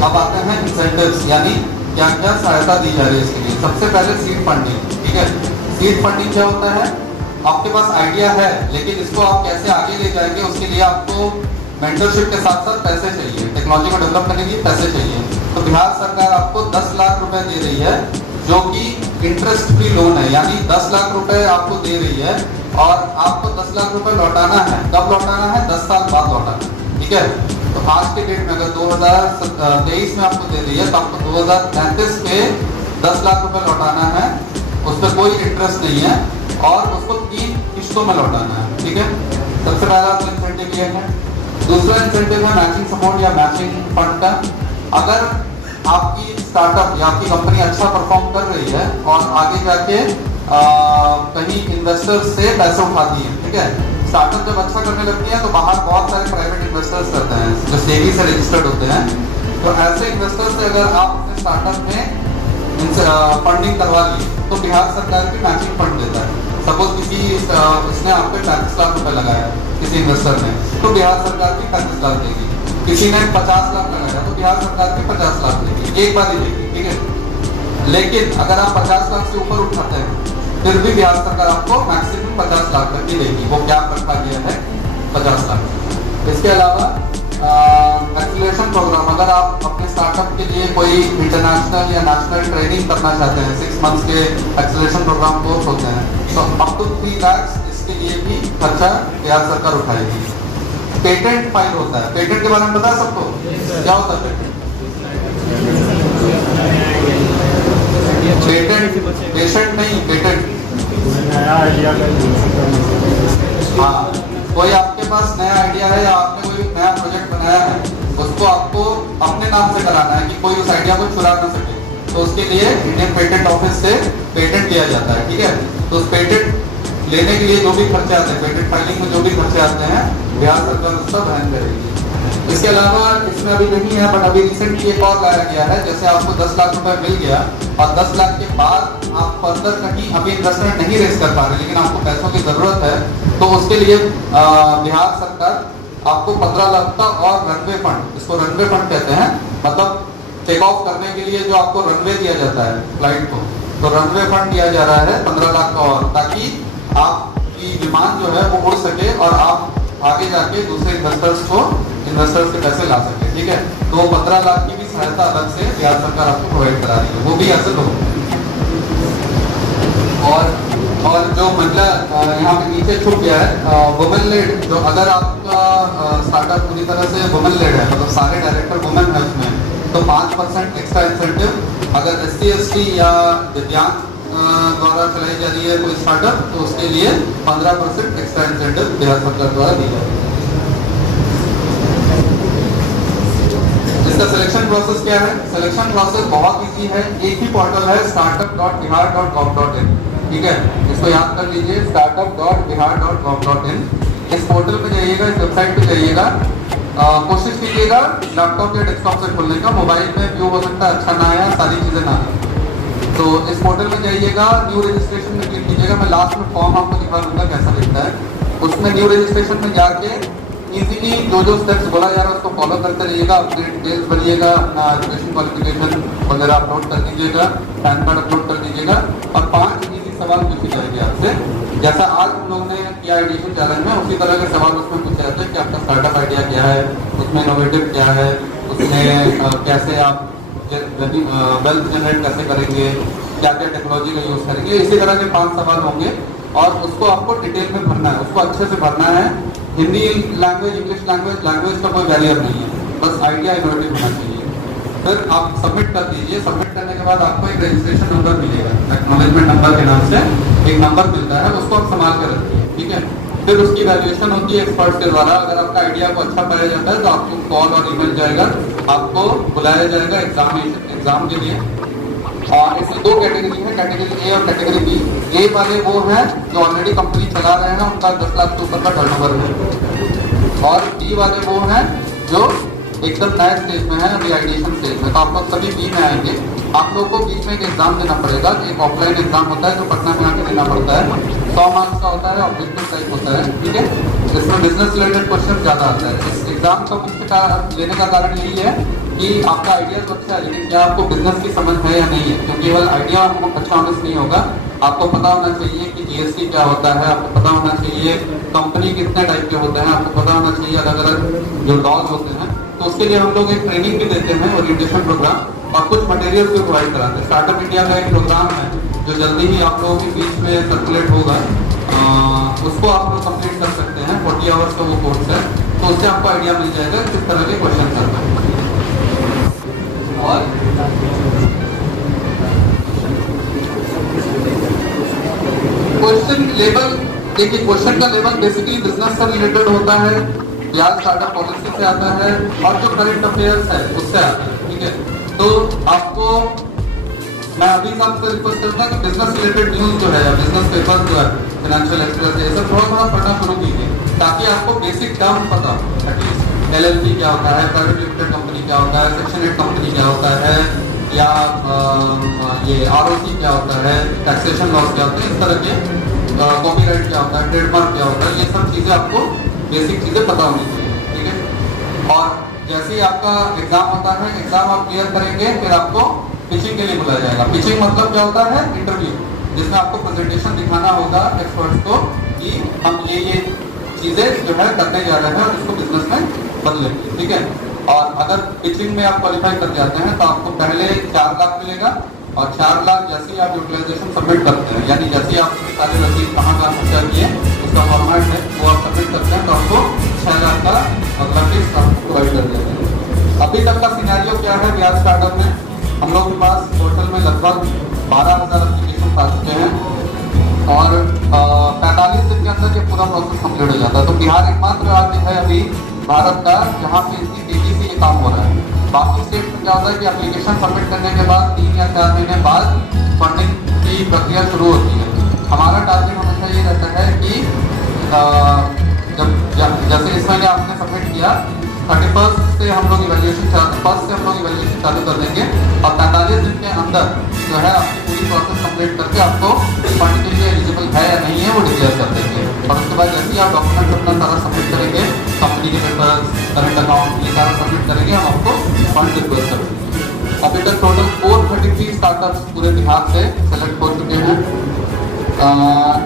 अब आते हैं इंसेंटिव्स, यानी क्या क्या सहायता दी जा रही है इसके लिए। सबसे पहले सीड फंडिंग, ठीक है। सीड फंडिंग क्या होता है? आपके पास आइडिया है लेकिन इसको आप कैसे आगे ले जाएंगे, उसके लिए आपको मेंटरशिप के साथ साथ पैसे चाहिए, टेक्नोलॉजी को डेवलप करने के लिए पैसे चाहिए। तो बिहार सरकार आपको 10 लाख रुपए दे रही है जो कि इंटरेस्ट फ्री लोन है, यानी 10 लाख रुपए आपको दे रही है और आपको 10 लाख रुपए लौटाना है। कब लौटाना है? 10 साल बाद लौटाना है, ठीक है। तो आज के डेट में अगर 2023 में आपको दे रही है तो आपको 2035 पे 10 लाख रुपए लौटाना है, उस पर कोई इंटरेस्ट नहीं है और उसको 3 किस्तों में लौटाना है, ठीक है। सबसे पहला तो इंसेंटिव ये है। दूसरा इंसेंटिव है मैचिंग सपोर्ट या मैचिंग फंड का। अगर आपकी स्टार्टअप या आपकी कंपनी अच्छा परफॉर्म कर रही है और आगे जाके कहीं इन्वेस्टर से पैसे उठाती है, ठीक है। स्टार्टअप जब अच्छा करने लगती है तो बाहर बहुत सारे प्राइवेट इन्वेस्टर्स रहते हैं जो सेबी से रजिस्टर्ड होते हैं। तो ऐसे इन्वेस्टर से अगर आप अपने स्टार्टअप में फंडिंग करवा ली तो बिहार सरकार की मैचिंग फंड देता है। सपोज किसी इसने आप पे 35 लाख रुपए लगाया, किसी इन्वेस्टर ने, तो बिहार सरकार की 35 लाख देगी। किसी ने 50 लाख लगाया तो बिहार सरकार की 50 लाख देगी, एक बार ही देगी, ठीक है। लेकिन अगर आप 50 लाख से ऊपर उठाते हैं फिर भी बिहार सरकार आपको मैक्सिमम 50 लाख तक ही देगी। वो कैप रखा गया है 50 लाख। इसके अलावा एक्सीलरेशन प्रोग्राम, अगर आप अपने स्टार्टअप के लिए कोई इंटरनेशनल या नेशनल ट्रेनिंग करना चाहते हैं, 6 मंथ्स के एक्सीलरेशन प्रोग्राम कोर्स होते हैं, तो अप टू 3 लाख इसके लिए भी खर्चा बिहार सरकार उठाएगी। पेटेंट फाइल होता है, पेटेंट के बारे में पता है सबको? क्या होता है पेटेंट? पेशेंट नहीं, पेटेंट। हाँ, कोई आपके पास नया आइडिया है या आपने कोई नया प्रोजेक्ट बनाया है, उसको आपको अपने नाम से कराना है कि कोई उस आइडिया को चुरा ना सके, तो उसके लिए इंडियन पेटेंट ऑफिस से पेटेंट लिया जाता है, ठीक है। तो उस पेटेंट लेने के लिए जो भी खर्चे आते हैं, पेटेंट फाइलिंग में जो भी खर्चे आते हैं, बिहार सरकार उसका वहन करेगी। इसके अलावा इसमें अभी नहीं है, बट अभी रिसेंटली एक और लाया गया है, जैसे आपको 10 लाख रुपए मिल गया और 10 लाख के बाद आप फर्दर कहीं अभी इन्वेस्टमेंट नहीं रेज कर पा रहे, लेकिन आपको पैसों की जरूरत है, तो उसके लिए बिहार सरकार आपको 15 लाख का और रनवे फंड, इसको रनवे फंड कहते हैं, मतलब टेक ऑफ करने के लिए जो आपको रनवे दिया जाता है फ्लाइट को, तो रनवे फंड दिया जा रहा है 15 लाख का और, ताकि आपकी विमान जो है वो उड़ सके और आप आगे जाके दूसरे इन्वेस्टर्स के पैसे ला सके, ठीक है। तो 15 लाख की भी सहायता अलग से बिहार सरकार आपको प्रोवाइड करा रही है, वो भी हासिल हो। और जो महिला यहाँ पे नीचे छुप गया है, वुमेन लेड, जो अगर आपका स्टार्टअप पूरी तरह से वुमेन लेड है, मतलब सारे डायरेक्टर वुमेन है उसमें, तो 5% एक्स्ट्रा इंसेंटिव। अगर SC/ST या दिव्यांग द्वारा चलाई जा रही है कोई स्टार्टअप, तो उसके लिए 15% एक्स्ट्रा इंसेंटिव बिहार सरकार द्वारा दी जाएगी। इसका सिलेक्शन प्रोसेस क्या है? सिलेक्शन प्रोसेस बहुत इजी है, एक ही पोर्टल है, startup.bihar.gov.in, ठीक है। इसको याद कर लीजिए, startup.bihar.gov.in। इस पोर्टल पे जाइएगा, इस वेबसाइट पे जाइएगा, कोशिश कीजिएगा लैपटॉप या डेस्कटॉप से खोलने का, मोबाइल में व्यू हो सकता है अच्छा ना आया, सारी चीजें ना आए। तो इस पोर्टल में जाइएगा, न्यू रजिस्ट्रेशन में क्लिक कीजिएगा, मैं लास्ट में फॉर्म आपको दिखा दूंगा कैसा दिखता है। उसमें न्यू रजिस्ट्रेशन में जाके इजीली जो स्टेप्स बोला जा रहा है उसको फॉलो करते रहिएगा, अपनी डिटेल्स भरिएगा, अपना एजुकेशन क्वालिफिकेशन वगैरह अपलोड कर दीजिएगा, पैन कार्ड अपलोड कर दीजिएगा और 5 इजी सवाल पूछे जाएंगे आपसे। जैसा आज हम लोगों ने किया एडिशन चैलेंज में, उसी तरह के सवाल उसमें पूछे जाते हैं कि आपका स्टार्टअप आइडिया क्या है, उसमें इनोवेटिव क्या है, उसमें कैसे आप वेल्थ जनरेट कैसे करेंगे, क्या क्या टेक्नोलॉजी का यूज करेंगे, इसी तरह के 5 सवाल होंगे और उसको आपको डिटेल में भरना है, उसको अच्छे से भरना है। हिंदी लैंग्वेज, इंग्लिश लैंग्वेज का कोई बैरियर नहीं है, बस आइडिया इनोवेटिव होना चाहिए। फिर आप सबमिट कर दीजिए। सबमिट करने के बाद आपको एक रजिस्ट्रेशन नंबर मिलेगा, एक्नॉलेजमेंट नंबर के नाम से एक नंबर मिलता है, उसको आप संभाल कर रखिए, ठीक है। फिर उसकी वैल्यूएशन होती है एक्सपर्ट के द्वारा। अगर आपका आइडिया को अच्छा पाया जाता है तो आपको कॉल और ईमेल जाएगा, आपको बुलाया जाएगा एग्जाम के लिए। इसमें 2 कैटेगरी है, कैटेगरी ए और कैटेगरी बी। ए वाले वो हैं जो ऑलरेडी कंपनी चला रहे हैं, उनका 10 लाख से ऊपर का टर्नओवर है, और बी वाले वो हैं जो एकदम नए स्टेज में है, अभी आइडिएशन स्टेज में। तो आप लोग सभी बी में आएंगे। आप लोगों को बीच में एक एग्जाम देना पड़ेगा, एक ऑफलाइन एग्जाम होता है जो पटना में आकर देना पड़ता है, 100 मार्क्स का होता है, ऑब्जेक्टिव टाइप होता है, ठीक है। इसमें बिजनेस रिलेटेड क्वेश्चन ज्यादा आता है। इस एग्जाम का मुख्य लेने का कारण यही है कि आपका आइडिया तो अच्छा है, लेकिन क्या आपको बिजनेस की समझ है या नहीं है, क्योंकि केवल आइडिया आपको अच्छा होने से नहीं होगा, आपको पता होना चाहिए कि GST क्या होता है, आपको पता होना चाहिए कंपनी कितने टाइप के होते हैं, आपको पता होना चाहिए अलग अलग जो लॉज होते हैं। तो उसके लिए हम लोग एक ट्रेनिंग भी देते हैं, ओरिएंटेशन प्रोग्राम, और कुछ मटेरियल भी प्रोवाइड कराते हैं। स्टार्टअप इंडिया का एक प्रोग्राम है जो जल्दी ही आप लोगों के बीच में सर्कुलेट होगा, उसको आप लोग कंप्लीट कर सकते हैं। 40 आवर्स का वो कोर्स है, तो उससे आपको आइडिया मिल जाएगा किस तरह के क्वेश्चन करना है। और क्वेश्चन लेवल, देखिए क्वेश्चन का लेवल बेसिकली बिजनेस से रिलेटेड होता है, या स्टार्टअप पॉलिसी से आता है, और जो करंट अफेयर्स है उससे आता है, ठीक है। तो आपको मैं अभी आपसे रिक्वेस्ट करता हूँ कि बिजनेस रिलेटेड न्यूज जो है, बिजनेस पेपर जो है, फाइनेंशियल एक्सप्रेस, ये सब थोड़ा पढ़ना शुरू कीजिए, ताकि आपको बेसिक टर्म पता हो। एटलीस्ट LLP क्या होता है, प्राइवेट लिमिटेड कंपनी क्या होता है, सेक्शन 8 कंपनी क्या होता है, या ये ROC क्या होता है, टैक्सेशन लॉस क्या होते हैं, इस तरह के कॉपीराइट क्या होता है, ट्रेडमार्क क्या होता है, ये सब चीज़ें आपको बेसिक चीज़ें पता होनी चाहिए, ठीक है। और जैसे ही आपका एग्जाम होता है, एग्जाम आप क्लियर करेंगे, फिर आपको पिचिंग के लिए बुलाया जाएगा। पिचिंग मतलब क्या होता है, इंटरव्यू, जिसमें आपको प्रेजेंटेशन दिखाना होगा एक्सपर्ट्स को कि हम ये चीजें जो है करने जा रहे हैं और इसको बिजनेस में बदलेंगे, ठीक है। और अगर पिचिंग में आप क्वालिफाई कर जाते हैं तो आपको पहले 4 लाख मिलेगा, और 4 लाख जैसे ही आप यूटिलाइजेशन सबमिट करते हैं, यानी जैसे ही आप सारे रसीद कहाँ खर्चा किए उसका फॉर्मेट है वो आप सबमिट करते हैं, तो आपको 6 लाख का मतलब आपको प्रोवाइड कर दिया जाएगा। अभी तक का सिनेरियो क्या है बिहार स्टार्टअप में, हम लोग के पास पोर्टल में लगभग 12,000 एप्लीकेशन आ चुके हैं, और 45 दिन के अंदर ये पूरा प्रोसेस कंप्लीट हो जाता है। तो बिहार एकमात्र राज्य है अभी भारत का जहाँ पे इतनी तेजी से ये काम हो रहा है। बाकी स्टेट में क्या होता है कि एप्लीकेशन सबमिट करने के बाद 3 या 4 महीने बाद फंडिंग की प्रक्रिया शुरू होती है। हमारा टारगेट हमेशा ये रहता है कि जैसे इस महीने आपने सबमिट किया, 31 से हम लोग इवैल्यूएशन चालू कर देंगे, और 45 दिन के अंदर जो है आपकी पूरी प्रोसेस कंप्लीट करके आपको फंड के लिए एलिजिबल है या नहीं है वो डिक्लेयर कर देंगे। और उसके बाद जैसे ही आप डॉक्यूमेंट अपना सारा सबमिट करेंगे, कंपनी के पेपर्स, करंट अकाउंट, ये सारा सबमिट करेंगे, हम आपको फंड रिक्वेस्ट कर देंगे। अभी तक टोटल 433 स्टार्टअप्स पूरे बिहार से सेलेक्ट हो चुके हैं।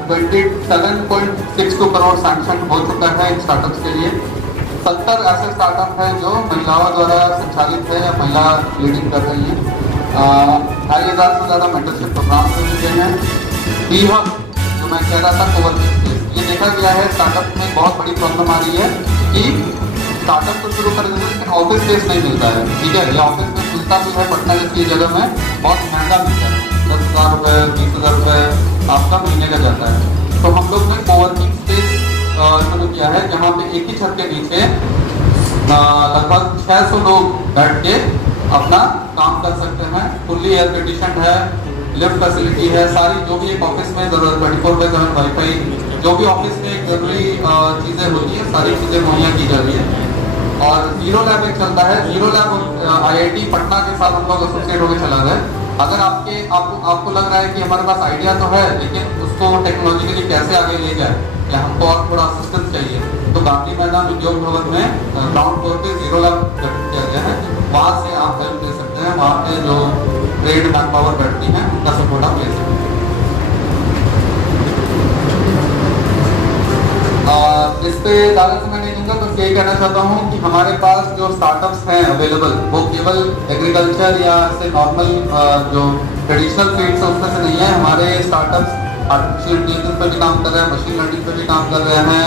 27.62 करोड़ सैंक्शन हो चुका है इन स्टार्टअप्स के लिए। 70 ऐसे स्टार्टअप हैं जो महिलाओं द्वारा संचालित है या महिला लीडिंग कर रही हैं। 2,500 से ज़्यादा मेंटरशिप प्रोग्राम हो चुके हैं। B-Hub जो मैं कह रहा था, कोवर्किंग स्पेस, ये देखा गया है स्टार्टअप में बहुत बड़ी प्रॉब्लम आ रही है कि स्टार्टअप को शुरू कर देते हैं लेकिन ऑफिस स्पेस नहीं मिलता है, ठीक है। ये ऑफिस स्पेस मिलता भी है पटना जैसी जगह में, बहुत महंगा मिलता है, 10,000 रुपये 20,000 रुपये आपका महीने का जाता है। तो हम लोग ने कोवर्किंग स्पेस शुरू किया है जहाँ पे एक ही छत के नीचे लगभग 600 लोग बैठ के अपना काम कर सकते हैं। फुल्ली एयर कंडीशन है, लिफ्ट फैसिलिटी है, सारी जो भी एक ऑफिस में जरूरत 24/7 वाईफाई, जो भी ऑफिस में एक जरूरी चीज़ें होती हैं सारी चीज़ें मुहैया की जा रही है। और जीरो लैब एक चलता है, जीरो लैब IIT पटना के साथ हम लोग एसोसिएट होकर चला गए। अगर आपको लग रहा है कि हमारे पास आइडिया तो है लेकिन उसको टेक्नोलॉजिकली कैसे आगे ले जाए या हमको और थोड़ा असिस्टेंस चाहिए, तो गांधी मैदान उद्योग भवन में ग्राउंड फ्लोर पे जीरो लैब गठित किया गया है। वहाँ से आप हेल्प ले सकते हैं, वहाँ पे जो ट्रेड मैन पावर बैठती हैं उनका सपोर्ट आप ले सकते हैं। इस पे ज़्यादा समय नहीं दूंगा, तो यही कहना चाहता हूँ कि हमारे पास जो स्टार्टअप्स हैं अवेलेबल, वो केवल एग्रीकल्चर या ऐसे नॉर्मल जो ट्रेडिशनल फील्ड्स है उसमें से नहीं है। हमारे स्टार्टअप्स आर्टिफिशियल इंटेलिजेंस पर भी काम कर रहे हैं, मशीन लर्निंग पर भी काम कर रहे हैं,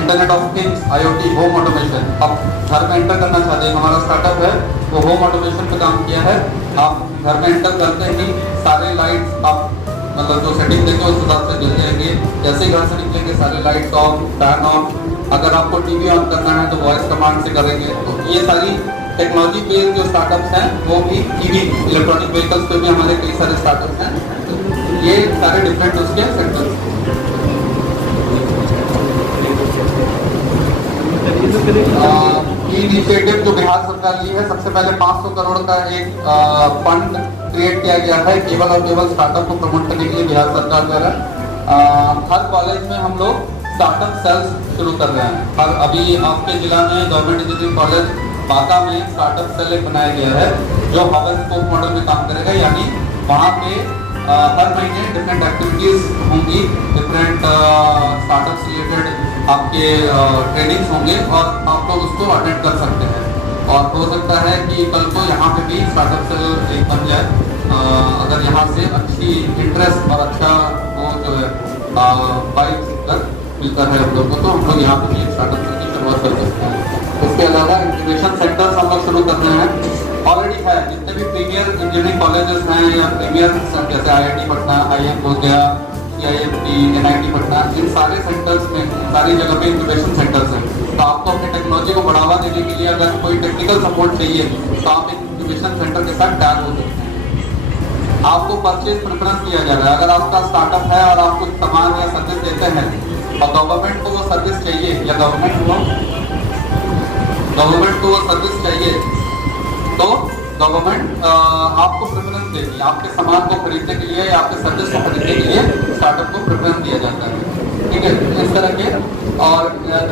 internet of things, IoT, home automation. अब घर में एंटर करना चाहते हैं, हमारा स्टार्टअप है वो होम ऑटोमेशन पे काम किया है। आप घर में एंटर करते ही सारे लाइट्स आप मतलब जो सेटिंग देंगे उस हिसाब से जल जाएंगे। जैसे ही घर से निकलेंगे सारे लाइट्स ऑफ, फैन ऑफ। अगर आपको टीवी ऑन करना है तो वॉइस कमांड से करेंगे। तो ये सारी टेक्नोलॉजी बेस्ड जो स्टार्टअप्स हैं वो भी EV इलेक्ट्रॉनिक व्हीकल्स पे भी हमारे कई सारे स्टार्टअप्स हैं। ये सारे डिफरेंट उसके सेक्टर्स। इनिशिएटिव जो बिहार सरकार ली है, सबसे पहले 500 करोड़ का एक फंड क्रिएट किया गया है केवल और केवल स्टार्टअप को प्रमोट करने के लिए बिहार सरकार द्वारा। हर कॉलेज में हम लोग स्टार्टअप सेल्स शुरू कर रहे हैं। और अभी आपके जिला में गवर्नमेंट इंजीनियरिंग कॉलेज बांका में स्टार्टअप सेल एक बनाया गया है जो हब एंड स्पोक मॉडल में काम करेगा, यानी वहाँ पे हर महीने डिफरेंट एक्टिविटीज होंगी, डिफरेंट स्टार्टअप रिलेटेड आपके ट्रेनिंग्स होंगे और आप लोग उसको अटेंड कर सकते हैं। और हो सकता है कि कल को यहाँ पे भी स्टार्टअप सेल एक बन जाए। अगर यहाँ से अच्छी इंटरेस्ट और अच्छा वो जो है मिलता है हम लोग को, तो हम लोग यहाँ पे भी स्टार्टअप सेल की शुरुआत कर सकते हैं। उसके अलावा इंक्यूबेशन सेंटर्स हम लोग शुरू कर रहे हैं, ऑलरेडी है। जितने भी प्रीमियर इंजीनियरिंग कॉलेजेस हैं या प्रीमियर जैसे IIT पटना, IIM हो गया, CIMT, NIT पटना, इन सारे सेंटर्स में सारी जगह पे इंक्यूबेशन सेंटर्स हैं। तो आपको अपनी टेक्नोलॉजी को बढ़ावा देने के लिए अगर कोई टेक्निकल सपोर्ट चाहिए तो आप इंक्यूबेशन सेंटर के साथ टैग हो सकते हैं। आपको परचेज प्रेफरेंस दिया जा रहा है। अगर आपका स्टार्टअप है और आप कुछ सामान या सर्विस देते हैं और गवर्नमेंट को वो सर्विस चाहिए या गवर्नमेंट को वो सर्विस चाहिए, तो गवर्नमेंट आपको प्रेफरेंस देगी, आपके सामान को खरीदने के लिए या आपके सर्विस को खरीदने के लिए स्टार्टअप को प्रेफरेंस दिया जाता है। ठीक है, इस तरह के। और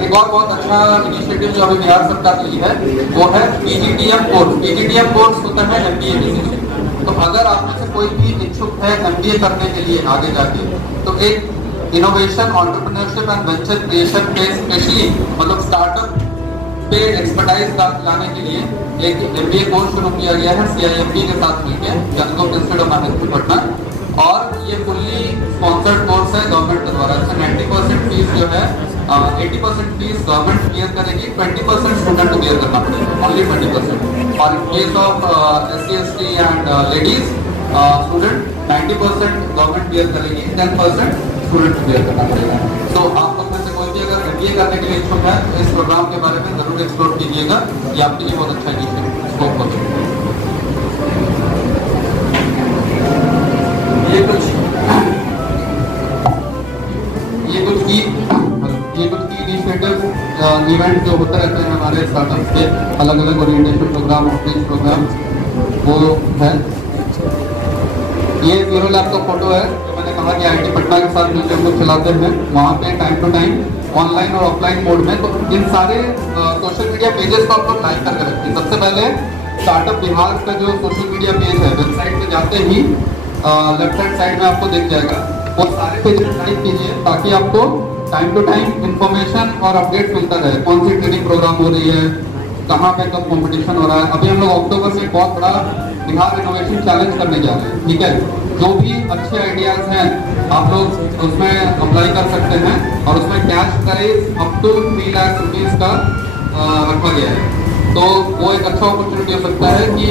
एक और बहुत अच्छा इनिशिएटिव जो अभी बिहार सरकार ली है वो है पीजीटीएम कोर्स। पीजीटीएम कोर्स होता है एमबीए बेसिकली। तो अगर आप में से कोई भी इच्छुक है एमबीए करने के लिए आगे जाके, तो एक innovation, entrepreneurship and venture creation पे स्पेशली मतलब स्टार्टअप पे एक्सपर्टाइज लाने के लिए एक एमबीए कोर्स शुरू किया गया है सीआईएमबी के साथ मिलकर, जनगुप्त इंस्टीट्यूट ऑफ मैनेजमेंट पटना। और ये फुल्ली स्पॉन्सर्ड कोर्स है गवर्नमेंट के द्वारा। इसमें 90% फीस जो है 80% फीस गवर्नमेंट क्लियर करेगी, 20% स्टूडेंट को क्लियर करना पड़ेगा, ओनली 20%। और in case of SC/ST and ladies student 90% government clear करेगी, 10% स्टूडेंट को क्लियर करना पड़ेगा। तो आप लोग में से कोई भी अगर एमबीए करने के लिए इच्छुक है तो इस प्रोग्राम के बारे में जरूर एक्सप्लोर कीजिएगा, ये आपके लिए बहुत अच्छा इनिशिएटिव स्कोप होगा। ये कुछ की इनिशिएटिव इवेंट जो होते रहते हैं हमारे स्टार्टअप के, अलग अलग ओरिएंटेशन प्रोग्राम, आउटरीच प्रोग्राम, वो है। ये जीरो लैब का फोटो है जो मैंने कहा कि IIT पटना के साथ मिलकर हम लोग चलाते हैं। वहाँ पे टाइम टू टाइम ऑनलाइन और ऑफलाइन मोड में, तो इन सारे सोशल मीडिया पेजेस को आप लोग लाइक करके रखिए। सबसे पहले स्टार्टअप बिहार का जो सोशल मीडिया पेज है, वेबसाइट पे जाते ही लेफ्ट हैंड साइड में आपको दिख जाएगा, वो सारे पेजेस लाइक कीजिए ताकि आपको टाइम टू टाइम इंफॉर्मेशन और अपडेट मिलता रहे। कौन सी ट्रेनिंग प्रोग्राम हो रही है, कहाँ पे कब कंपटीशन हो रहा है। अभी हम लोग अक्टूबर में बहुत बड़ा बिहार इनोवेशन चैलेंज करने जा रहे हैं। ठीक है, जो भी अच्छे आइडियाज हैं आप लोग उसमें अप्लाई कर सकते हैं और उसमें cash prize up to 3 lakh rupees का रखा गया है। तो वो एक अच्छा अपॉर्चुनिटी हो सकता है कि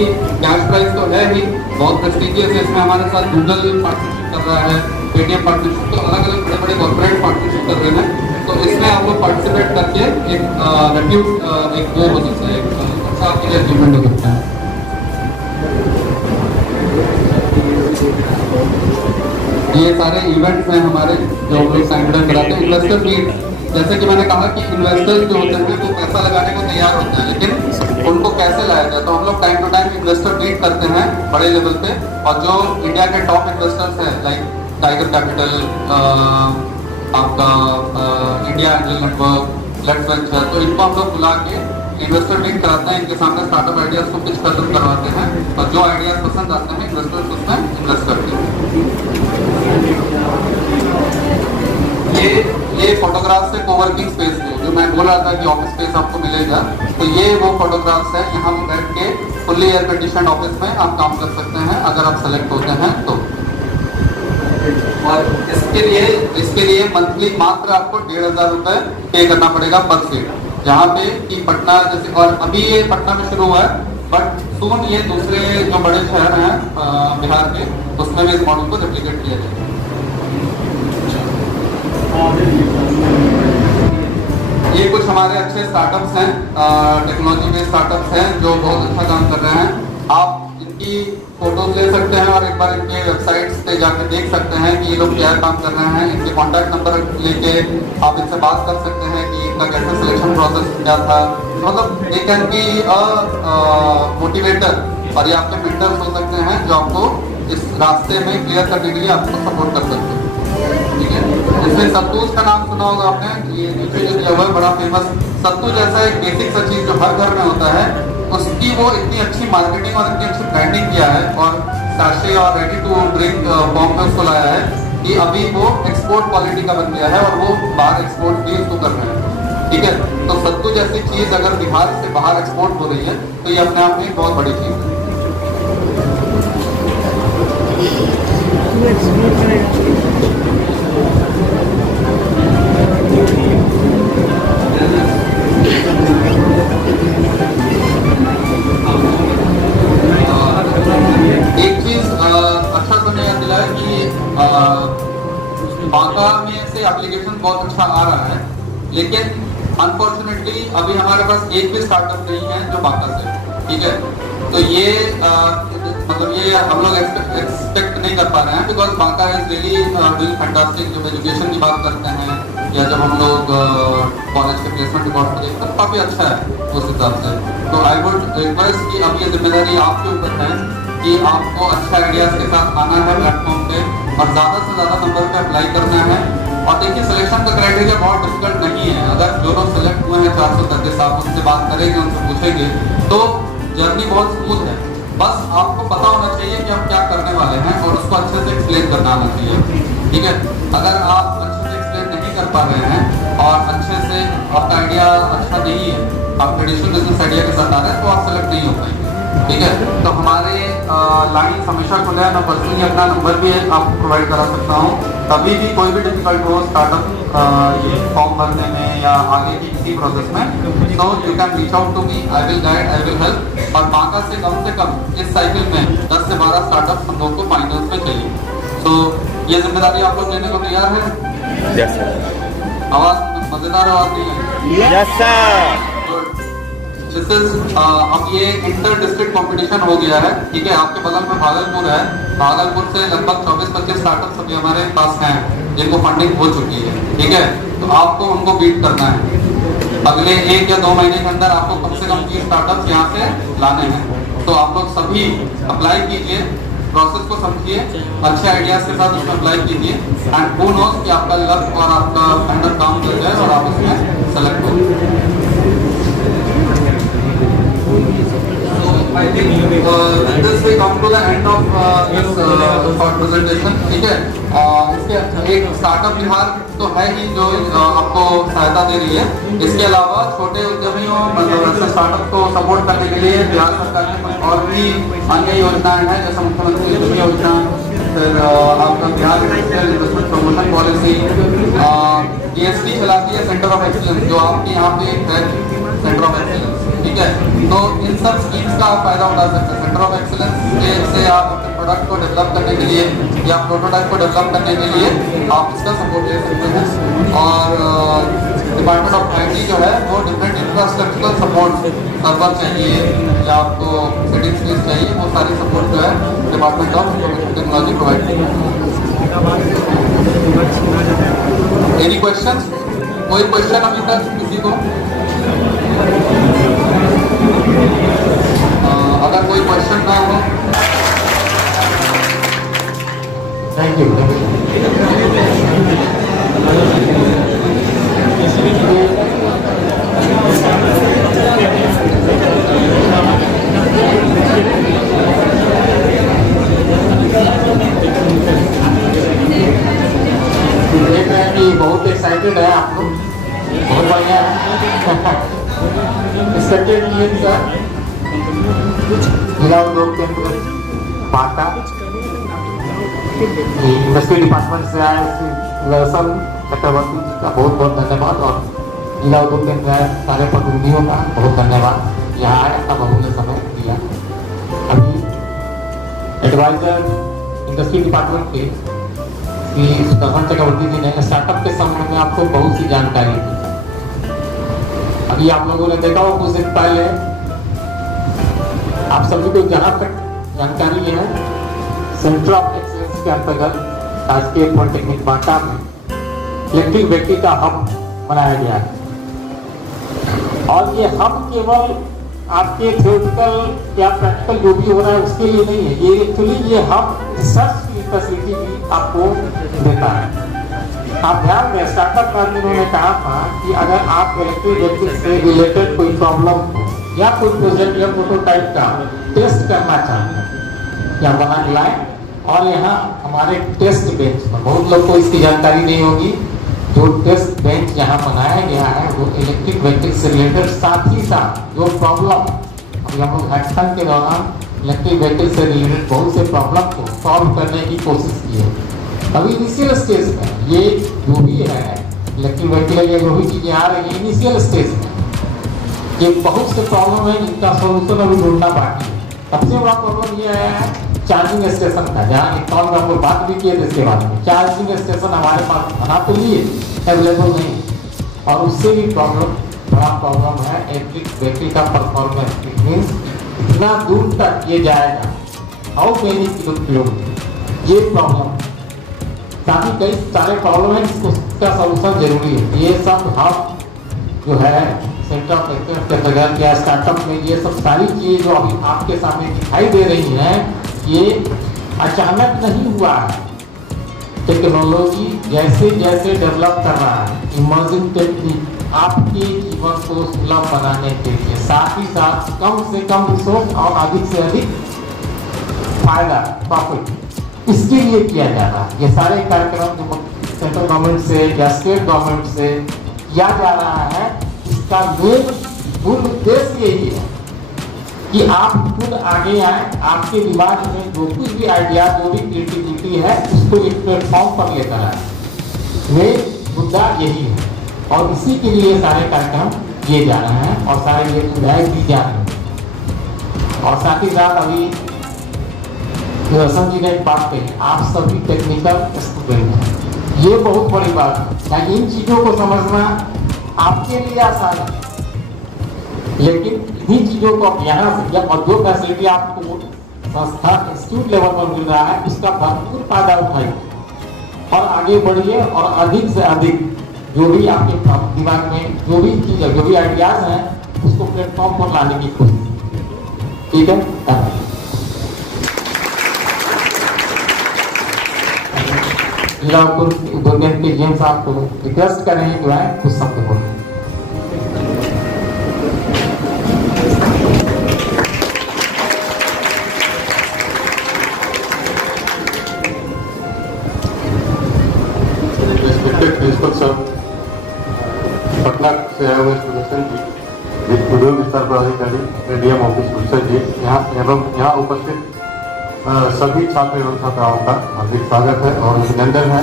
कैश प्राइज तो है ही, बहुत प्रेस्टिजियस है। इसमें हमारे साथ गूगल पार्टनरशिप कर रहा है, पेटीएम पार्टनरशिप, तो अलग अलग बड़े बड़े कॉर्पोरेट पार्टनरशिप कर रहे हैं। तो इसमें आप लोग पार्टिसिपेट करके एक वो हो सकता है, एक अच्छा आपके लिए अचीवमेंट हो सकता है। ये सारे इवेंट्स हैं हमारे जो हम लोग साइंड कराते हैं। इन्वेस्टर मीट, जैसे कि मैंने कहा कि इन्वेस्टर्स जो होते हैं वो पैसा लगाने को तैयार होते हैं, लेकिन उनको कैसे लाया जाए, तो हम लोग time to time investor meet करते हैं बड़े लेवल पे। और जो इंडिया के टॉप इन्वेस्टर्स हैं लाइक टाइगर कैपिटल, आपका India Angel Network, Let's Venture, तो इनको हम लोग बुला के इन्वेस्टर मीट कराते हैं, इनके सामने स्टार्टअप आइडियाज को पिच करवाते हैं और जो आइडियाज पसंद आते हैं इन्वेस्टर्स उसमें इन्वेस्ट करते हैं। ये फोटोग्राफ्स है कोवर्किंग स्पेस के, जो मैं बोल रहा था कि ऑफिस स्पेस आपको मिलेगा, तो ये वो फोटोग्राफ्स है। यहाँ पे बैठ के फुल्ली एयर कंडीशन ऑफिस में आप काम कर सकते हैं अगर आप सेलेक्ट होते हैं तो। और इसके लिए मंथली मात्र आपको 1,500 रुपए पे करना पड़ेगा पर सीट। जहाँ पे कि पटना जैसे, और अभी ये पटना में शुरू हुआ है, बट सून ये दूसरे जो बड़े शहर हैं बिहार के, उसमें भी इस मॉडल को रेप्लिकेट किया जाएगा। ये कुछ हमारे अच्छे स्टार्टअप्स हैं, टेक्नोलॉजी में स्टार्टअप्स हैं जो बहुत अच्छा काम कर रहे हैं। आप इनकी फोटोज ले सकते हैं और एक बार इनके वेबसाइट्स पे जाकर देख सकते हैं कि ये लोग क्या काम कर रहे हैं। इनके कॉन्टैक्ट नंबर लेके आप इनसे बात कर सकते हैं कि इनका कैसे सिलेक्शन प्रोसेस क्या था। मतलब दे कैन बी मोटिवेटर, और ये आपके मेंटर्स हो सकते हैं जो आपको इस रास्ते में क्लियर करने के लिए आपको सपोर्ट कर सकते हैं। ठीक है, इसमें सत्तूज का नाम सुना होगा आपने, ये नीचे जो दिया हुआ है बड़ा फेमस सत्तू जैसा एक बेसिक सा चीज जो हर घर में होता है, उसकी वो इतनी अच्छी मार्केटिंग और इतनी अच्छी ब्रांडिंग किया है और सैशे और रेडी टू ड्रिंक फॉर्म में उसको लाया है कि अभी वो एक्सपोर्ट क्वालिटी का बन गया है और वो बाहर एक्सपोर्ट भी उसको कर रहे हैं। ठीक है, तो सत्तू जैसी चीज अगर बिहार से बाहर एक्सपोर्ट हो रही है तो ये अपने आप में एक बहुत बड़ी चीज है। एक चीज अच्छा सुनने याद दिला है कि बांका में से एप्लीकेशन बहुत अच्छा आ रहा है, लेकिन अनफॉर्चुनेटली अभी हमारे पास एक भी स्टार्टअप नहीं है जो बांका से। ठीक है, तो ये मतलब ये हम लोग एक्सपेक्ट नहीं कर पा रहे हैं, because Banka is really doing fantastic. जब एजुकेशन की बात करते हैं, या जब हम लोग कॉलेज के प्लेसमेंट रिकॉर्ड को देखते हैं काफ़ी अच्छा है उस हिसाब से। तो आई वुड रिक्वेस्ट कि अब ये जिम्मेदारी आपके ऊपर है कि आपको अच्छे आइडियाज़ के साथ आना है प्लेटफॉर्म पे और ज़्यादा से ज़्यादा नंबर पे अप्लाई करना है। और देखिए सिलेक्शन का क्राइटेरिया बहुत डिफिकल्ट नहीं है। अगर जो लोग सेलेक्ट हुए हैं 433 आप उनसे बात करेंगे, उनसे पूछेंगे तो जर्नी बहुत स्मूथ है। बस आपको पता होना चाहिए कि आप क्या करने वाले हैं और उसको अच्छे से एक्सप्लेन करना आना चाहिए, ठीक है। अगर आप अच्छे से एक्सप्लेन नहीं कर पा रहे हैं और अच्छे से आपका आइडिया अच्छा नहीं है, आप ट्रेडिशनल बिजनेस आइडिया के साथ आ रहे हैं तो आप सेलेक्ट नहीं हो पाएंगे, ठीक है। तो हमारे लाइन हमेशा खुला है। मैं पर्सनली अपना नंबर भी आपको प्रोवाइड करा सकता हूँ। कभी भी कोई भी डिफिकल्ट हो स्टार्टअप ये फॉर्म भरने में या आगे की किसी प्रोसेस में, तो you can reach out to me, I will guide, I will help. और बांका से कम इस साइकिल में 10 से 12 स्टार्टअप हम लोग को फाइनल्स में चाहिए। तो ये जिम्मेदारी आप लोग लेने को तैयार है? Yes sir. आवाज मजेदार आवाज नहीं है? Yes sir. दिस इज अब ये इंटर डिस्ट्रिक्ट कंपटीशन हो गया है, ठीक है। आपके बगल में भागलपुर है, भागलपुर से लगभग 24-25 स्टार्टअप अभी हमारे पास हैं जिनको फंडिंग हो चुकी है, ठीक है। तो आपको उनको बीट करना है। अगले 1 या 2 महीने के अंदर आपको कम से कम 30 स्टार्टअप यहाँ से लाने हैं। तो आप लोग सभी अप्लाई कीजिए, प्रोसेस को समझिए, अच्छे आइडियाज के साथ उसमें अप्लाई कीजिए एंड हू नोस कि आपका लक और आपका मेहनत काम कर जाए और आप उसमें सेलेक्ट हो। I think this will come to the end of this short presentation, ठीक है। इसके एक स्टार्टअप बिहार तो है ही जो आपको सहायता दे रही है। इसके अलावा छोटे उद्यमियों मतलब ऐसे स्टार्टअप को सपोर्ट करने के लिए बिहार सरकार ने कुछ और भी अन्य योजनाएं हैं, जैसे मुख्यमंत्री उद्यमी योजना, फिर आपका Bihar industrial investment promotion policy, DST चलाती है सेंटर ऑफ एक्सीलेंस, जो आपके यहाँ पे है सेंटर ऑफ एक्सीलेंस, ठीक है। तो इन सब स्कीम्स का आप फायदा उठा सकते हैं। सेंटर ऑफ एक्सीलेंस से आप अपने प्रोडक्ट को डेवलप करने के लिए या प्रोटोटाइप को डेवलप करने के लिए आप इसका सपोर्ट ले सकते हैं। और डिपार्टमेंट ऑफ IT जो है वो डिफरेंट इंफ्रास्ट्रक्चरल सपोर्ट, सर्वर चाहिए या आपको सेटिंग स्पेस चाहिए, वो सारी सपोर्ट जो है department of information technology provide करेगी। Any question? कोई क्वेश्चन अभी तक किसी को? अगर कोई क्वेश्चन ना हो, थैंक यू। देख रहे हैं कि बहुत एक्साइटेड है आप लोग, बहुत बढ़िया है। जिला उद्योग केंद्र बांका इंडस्ट्री डिपार्टमेंट से आए लहसन चक्रवर्ती जी का बहुत बहुत धन्यवाद और जिला उद्योग केंद्र आए सारे प्रतिनिधियों का बहुत धन्यवाद। यहाँ आए अपना बहुमूल्य समय दिया। अभी एडवाइजर इंडस्ट्री डिपार्टमेंट के लहसन चक्रवर्ती जी ने स्टार्टअप के संबंध में आपको बहुत सी जानकारी दी। अभी आप लोगों ने देखा हो कुछ दिन पहले, आप सभी को जहां तक जानकारी है, सेंटर ऑफ एक्सीलेंस के अंतर्गत राजकीय पॉलिटेक्निक बांका में इलेक्ट्रिक व्हीकल का हब बनाया गया है। और ये हब केवल आपके थ्योरेटिकल या प्रैक्टिकल जो भी हो रहा है उसके लिए नहीं है, ये एक्चुअली ये हब रिसर्च की फैसिलिटी भी आपको देता है। आप ध्यान दें, स्टार्टअप में उन्होंने कहा था कि अगर आप इलेक्ट्रिक व्हीकल से रिलेटेड कोई प्रॉब्लम या कोई प्रोजेक्ट या प्रोटोटाइप का टेस्ट करना चाहते हैं या बना के लाए, और यहाँ हमारे टेस्ट बेंच में बहुत लोग को इसकी जानकारी नहीं होगी, जो टेस्ट बेंच यहाँ बनाया गया है वो इलेक्ट्रिक व्हीकल से रिलेटेड, साथ ही साथ जो प्रॉब्लम अभी हम लोग हैकाथन के दौरान इलेक्ट्रिक व्हीकल से रिलेटेड बहुत से प्रॉब्लम को सॉल्व करने की कोशिश की है। अभी इनिशियल स्टेज में ये जो भी है इलेक्ट्रिक व्हीकल या जो भी चीज़ें आ रही है इनिशियल स्टेज में, ये बहुत से प्रॉब्लम है जिनका सोल्यूशन अभी ढूंढना बाकी है। सबसे बड़ा प्रॉब्लम ये है चार्जिंग स्टेशन का, जहाँ एक कॉल में आपको बात भी किए थे इसके बारे में। चार्जिंग स्टेशन हमारे पास बना तो लिए अवेलेबल नहीं, और उससे भी प्रॉब्लम बड़ा प्रॉब्लम है इलेक्ट्रिक व्हीकल का परफॉर्मेंस। इट मीन्स इतना दूर तक ये जाएगा, हाउ मेनी किलोमीटर, ये प्रॉब्लम काफी कई सारे प्रॉब्लम है, उसका सॉल्यूशन जरूरी है। ये सब हब जो है सेंटर ऑफ एक्सेलेंस के अंतर्गत या स्टार्टअप में, ये सब सारी चीजें जो अभी आपके सामने दिखाई दे रही हैं, ये अचानक नहीं हुआ है। टेक्नोलॉजी जैसे जैसे डेवलप कर रहा है, इमर्जिंग टेक्निक आपके जीवन को सुलभ बनाने के लिए, साथ ही साथ कम से कम रिसोर्स और अधिक से अधिक फायदा, प्रॉफिट, इसके लिए किया जा रहा है। ये सारे कार्यक्रम जो सेंट्रल गवर्नमेंट से या स्टेट गवर्नमेंट से किया जा रहा है, इसका मूल उद्देश्य यही है कि आप खुद आगे आए, आपके दिमाग में जो कुछ भी आइडिया, जो भी क्रिएटिविटी है, उसको एक प्लेटफॉर्म पर लेकर आए। वे मुद्दा यही है और इसी के लिए सारे कार्यक्रम किए जा रहे हैं और सारे ये सुविधाएं दी जा रही हैं। और साथ ही साथ अभी रसन जी ने एक बात कही, आप सभी टेक्निकल स्टूडेंट हैं, ये बहुत बड़ी बात है। इन चीजों को समझना आपके लिए आसान है, लेकिन इन्हीं चीजों को अब यहाँ से या और जो फैसिलिटी आपको संस्था इंस्टीट्यूट लेवल पर मिल रहा है, उसका भरपूर फायदा उठाइए और आगे बढ़िए और अधिक से अधिक जो भी आपके दिमाग में जो भी चीज है, जो भी आइडियाज हैं, उसको प्लेटफॉर्म पर लाने की कोशिश। ठीक है, दुनिया के जेम साहब को रिक्वेस्ट करेंगे जो है कुछ शब्द बोलें। प्रिंसिपल सर, पटना से आए हुए सुदर्शन जी, उद्योग विस्तार पदाधिकारी, एडीएम ऑफिस गुलशन जी, यहाँ उपस्थित सभी छात्र एवं छात्राओं का हार्दिक स्वागत है और अभिनंदन है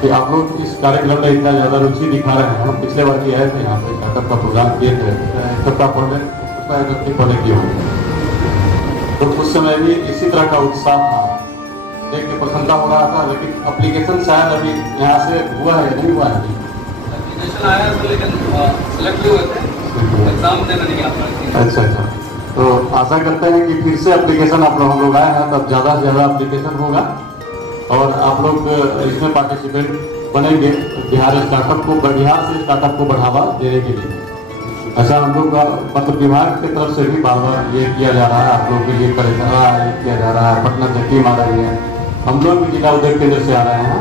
कि आप लोग इस कार्यक्रम में इतना ज़्यादा रुचि दिखा रहे हैं। हम पिछले बार भी आए थे, यहाँ पे स्टार्टअप का प्रोग्राम किए थे, सबका पढ़ने की हो, तो उस समय भी इसी तरह का उत्साह था, देख के प्रसन्नता हो रहा था। लेकिन एप्लीकेशन शायद अभी यहाँ से हुआ है या नहीं हुआ है? एप्लीकेशन आया था लेकिन सेलेक्ट हुए थे, एग्जाम देने नहीं आ पाए। अच्छा, तो आशा करते हैं कि फिर से एप्लीकेशन आप लोग आए हैं, तब ज़्यादा से ज़्यादा एप्लीकेशन होगा और आप लोग इसमें पार्टिसिपेंट बनेंगे बिहार से स्टार्टअप को बढ़ावा देने के लिए। अच्छा, हम लोग मतलब विभाग की तरफ से भी बार बार ये किया जा रहा है, आप लोग के लिए किया जा रहा है, पटना से टीम आ रही है, हम लोग भी जिला उद्योग केंद्र से आ रहे हैं।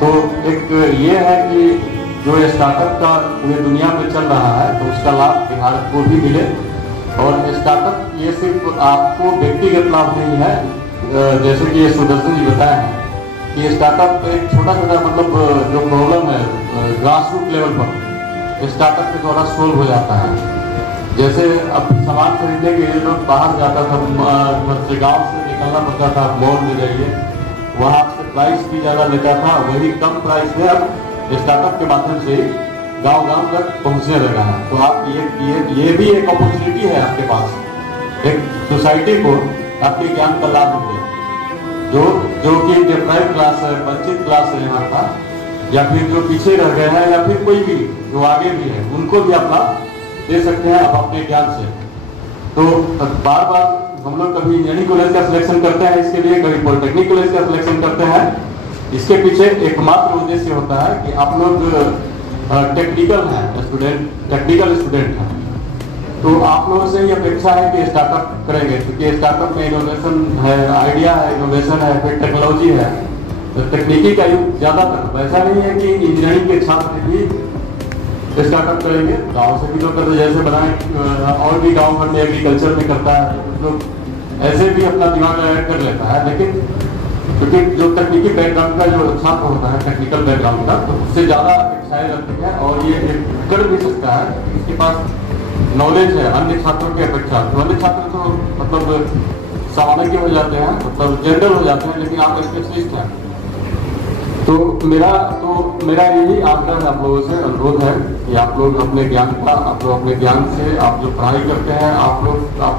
तो एक ये है कि जो स्टार्टअप का पूरी दुनिया में चल रहा है, तो उसका लाभ बिहार को भी मिले। और स्टार्टअप ये सिर्फ आपको व्यक्तिगत लाभ नहीं है, जैसे कि ये सुदर्शन जी बताए हैं कि स्टार्टअप एक छोटा छोटा मतलब जो प्रॉब्लम है ग्रास रूट लेवल पर स्टार्टअप के द्वारा सोल्व हो जाता है। जैसे अब सामान खरीदने के लिए लोग बाहर जाता था, घर से गाँव से निकलना पड़ता था, मॉल में जाइए, वहाँ से प्राइस भी ज़्यादा लेता था, वही कम प्राइस में अब स्टार्टअप के माध्यम से गांव तक पहुंचने लगा है। तो आप ये भी एक अपॉर्चुनिटी है आपके पास, एक सोसाइटी को आपके ज्ञान का लाभ मिले, जो कि डिप्राइव क्लास है, वंचित क्लास है यहाँ का, या फिर जो पीछे रह गए हैं, या फिर कोई भी जो आगे भी है, उनको भी आप लाभ दे सकते हैं आप अपने ज्ञान से। तो बार बार हम लोग कभी इंजीनियरिंग कॉलेज का सिलेक्शन करते हैं इसके लिए, कभी पॉलिटेक्निक कॉलेज का सिलेक्शन करते हैं। इसके पीछे एकमात्र उद्देश्य होता है कि आप लोग टेक्निकल स्टूडेंट हैं, तो आप लोगों से ये अपेक्षा है कि स्टार्टअप करेंगे, क्योंकि स्टार्टअप में इनोवेशन है, आइडिया है, इनोवेशन है, फिर टेक्नोलॉजी है, तो तकनीकी का युग ज़्यादातर। वैसा नहीं है कि इंजीनियरिंग के छात्र भी स्टार्टअप करेंगे, गाँव से भी लोग करते, जैसे बनाए और भी गाँव भर में एग्रीकल्चर में करता है, कुछ लोग ऐसे भी अपना दिमाग ऐड कर लेता है। लेकिन क्योंकि जो तकनीकी बैकग्राउंड का जो छात्र होता है, टेक्निकल बैकग्राउंड का, तो उससे ज़्यादा अपेक्षाएं रखती है और ये कर भी सकता है, इसके पास नॉलेज है अन्य छात्रों की अपेक्षा। तो अन्य छात्र तो मतलब सामान्य के हो जाते हैं, मतलब जनरल हो जाते हैं, लेकिन आप स्पेशलिस्ट हैं। तो मेरा यही आग्रह आप लोगों से अनुरोध है कि आप लोग अपने ज्ञान का, आप लोग अपने ज्ञान से आप जो पढ़ाई करते हैं, आप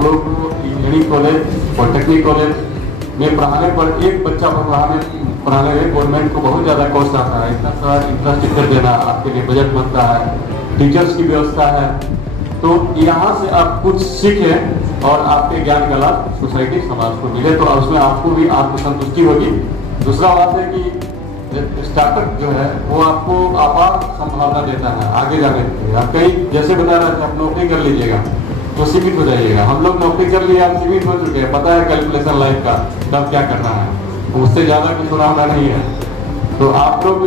लोग को इंजीनियरिंग कॉलेज, पॉलिटेक्निक कॉलेज में पढ़ाने पर, एक बच्चा पढ़ाने में गवर्नमेंट को बहुत ज़्यादा कॉस्ट आता है, इतना सारा इंफ्रास्ट्रक्चर देना, आपके लिए बजट बनता है, टीचर्स की व्यवस्था है। तो यहाँ से आप कुछ सीखें और आपके ज्ञान का लाभ सोसाइटी समाज को मिले, तो उसमें आपको भी आत्मसंतुष्टि होगी। दूसरा बात है कि स्टार्टअप जो है वो आपको अपार संभावना देता है आगे जाने के लिए। आप कहीं जैसे बता रहे थे, आप नौकरी कर लीजिएगा तो सीमित हो जाइएगा। हम लोग नौकरी कर लिए, आप सीमित हो चुके हैं, पता है कैलकुलेशन लाइफ का कब क्या करना है, उससे ज्यादा कुछ होना नहीं है। तो आप लोग,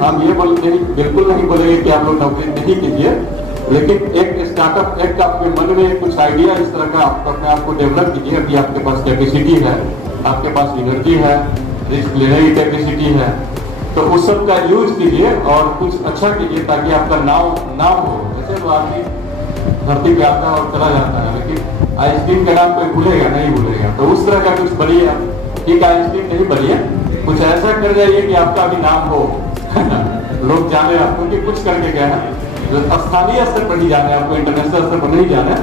हम ये बिल्कुल नहीं बोलेंगे कि आप लोग नौकरी नहीं कीजिए, लेकिन एक स्टार्टअप, एक आपके मन में कुछ आइडिया इस तरह का आप अपने आप को डेवलप कीजिए कि आपके पास कैपेसिटी है, आपके पास एनर्जी है, रिस्क लेने की कैपेसिटी है, तो उस सब का यूज कीजिए और कुछ अच्छा कीजिए ताकि आपका नाम हो। जैसे तो आदमी धरती पे आता है और चला जाता है, लेकिन आइंस्टीन का नाम कोई भूलेगा नहीं भूलेगा। तो उस तरह का कुछ बनिए, ठीक आइंस्टीन नहीं बनिए, कुछ ऐसा कर जाइए कि आपका भी नाम हो लोग जाने आपको कि कुछ करके गए हैं। जो स्थानीय स्तर पर ही जाने, आपको इंटरनेशनल स्तर पर नहीं जाने,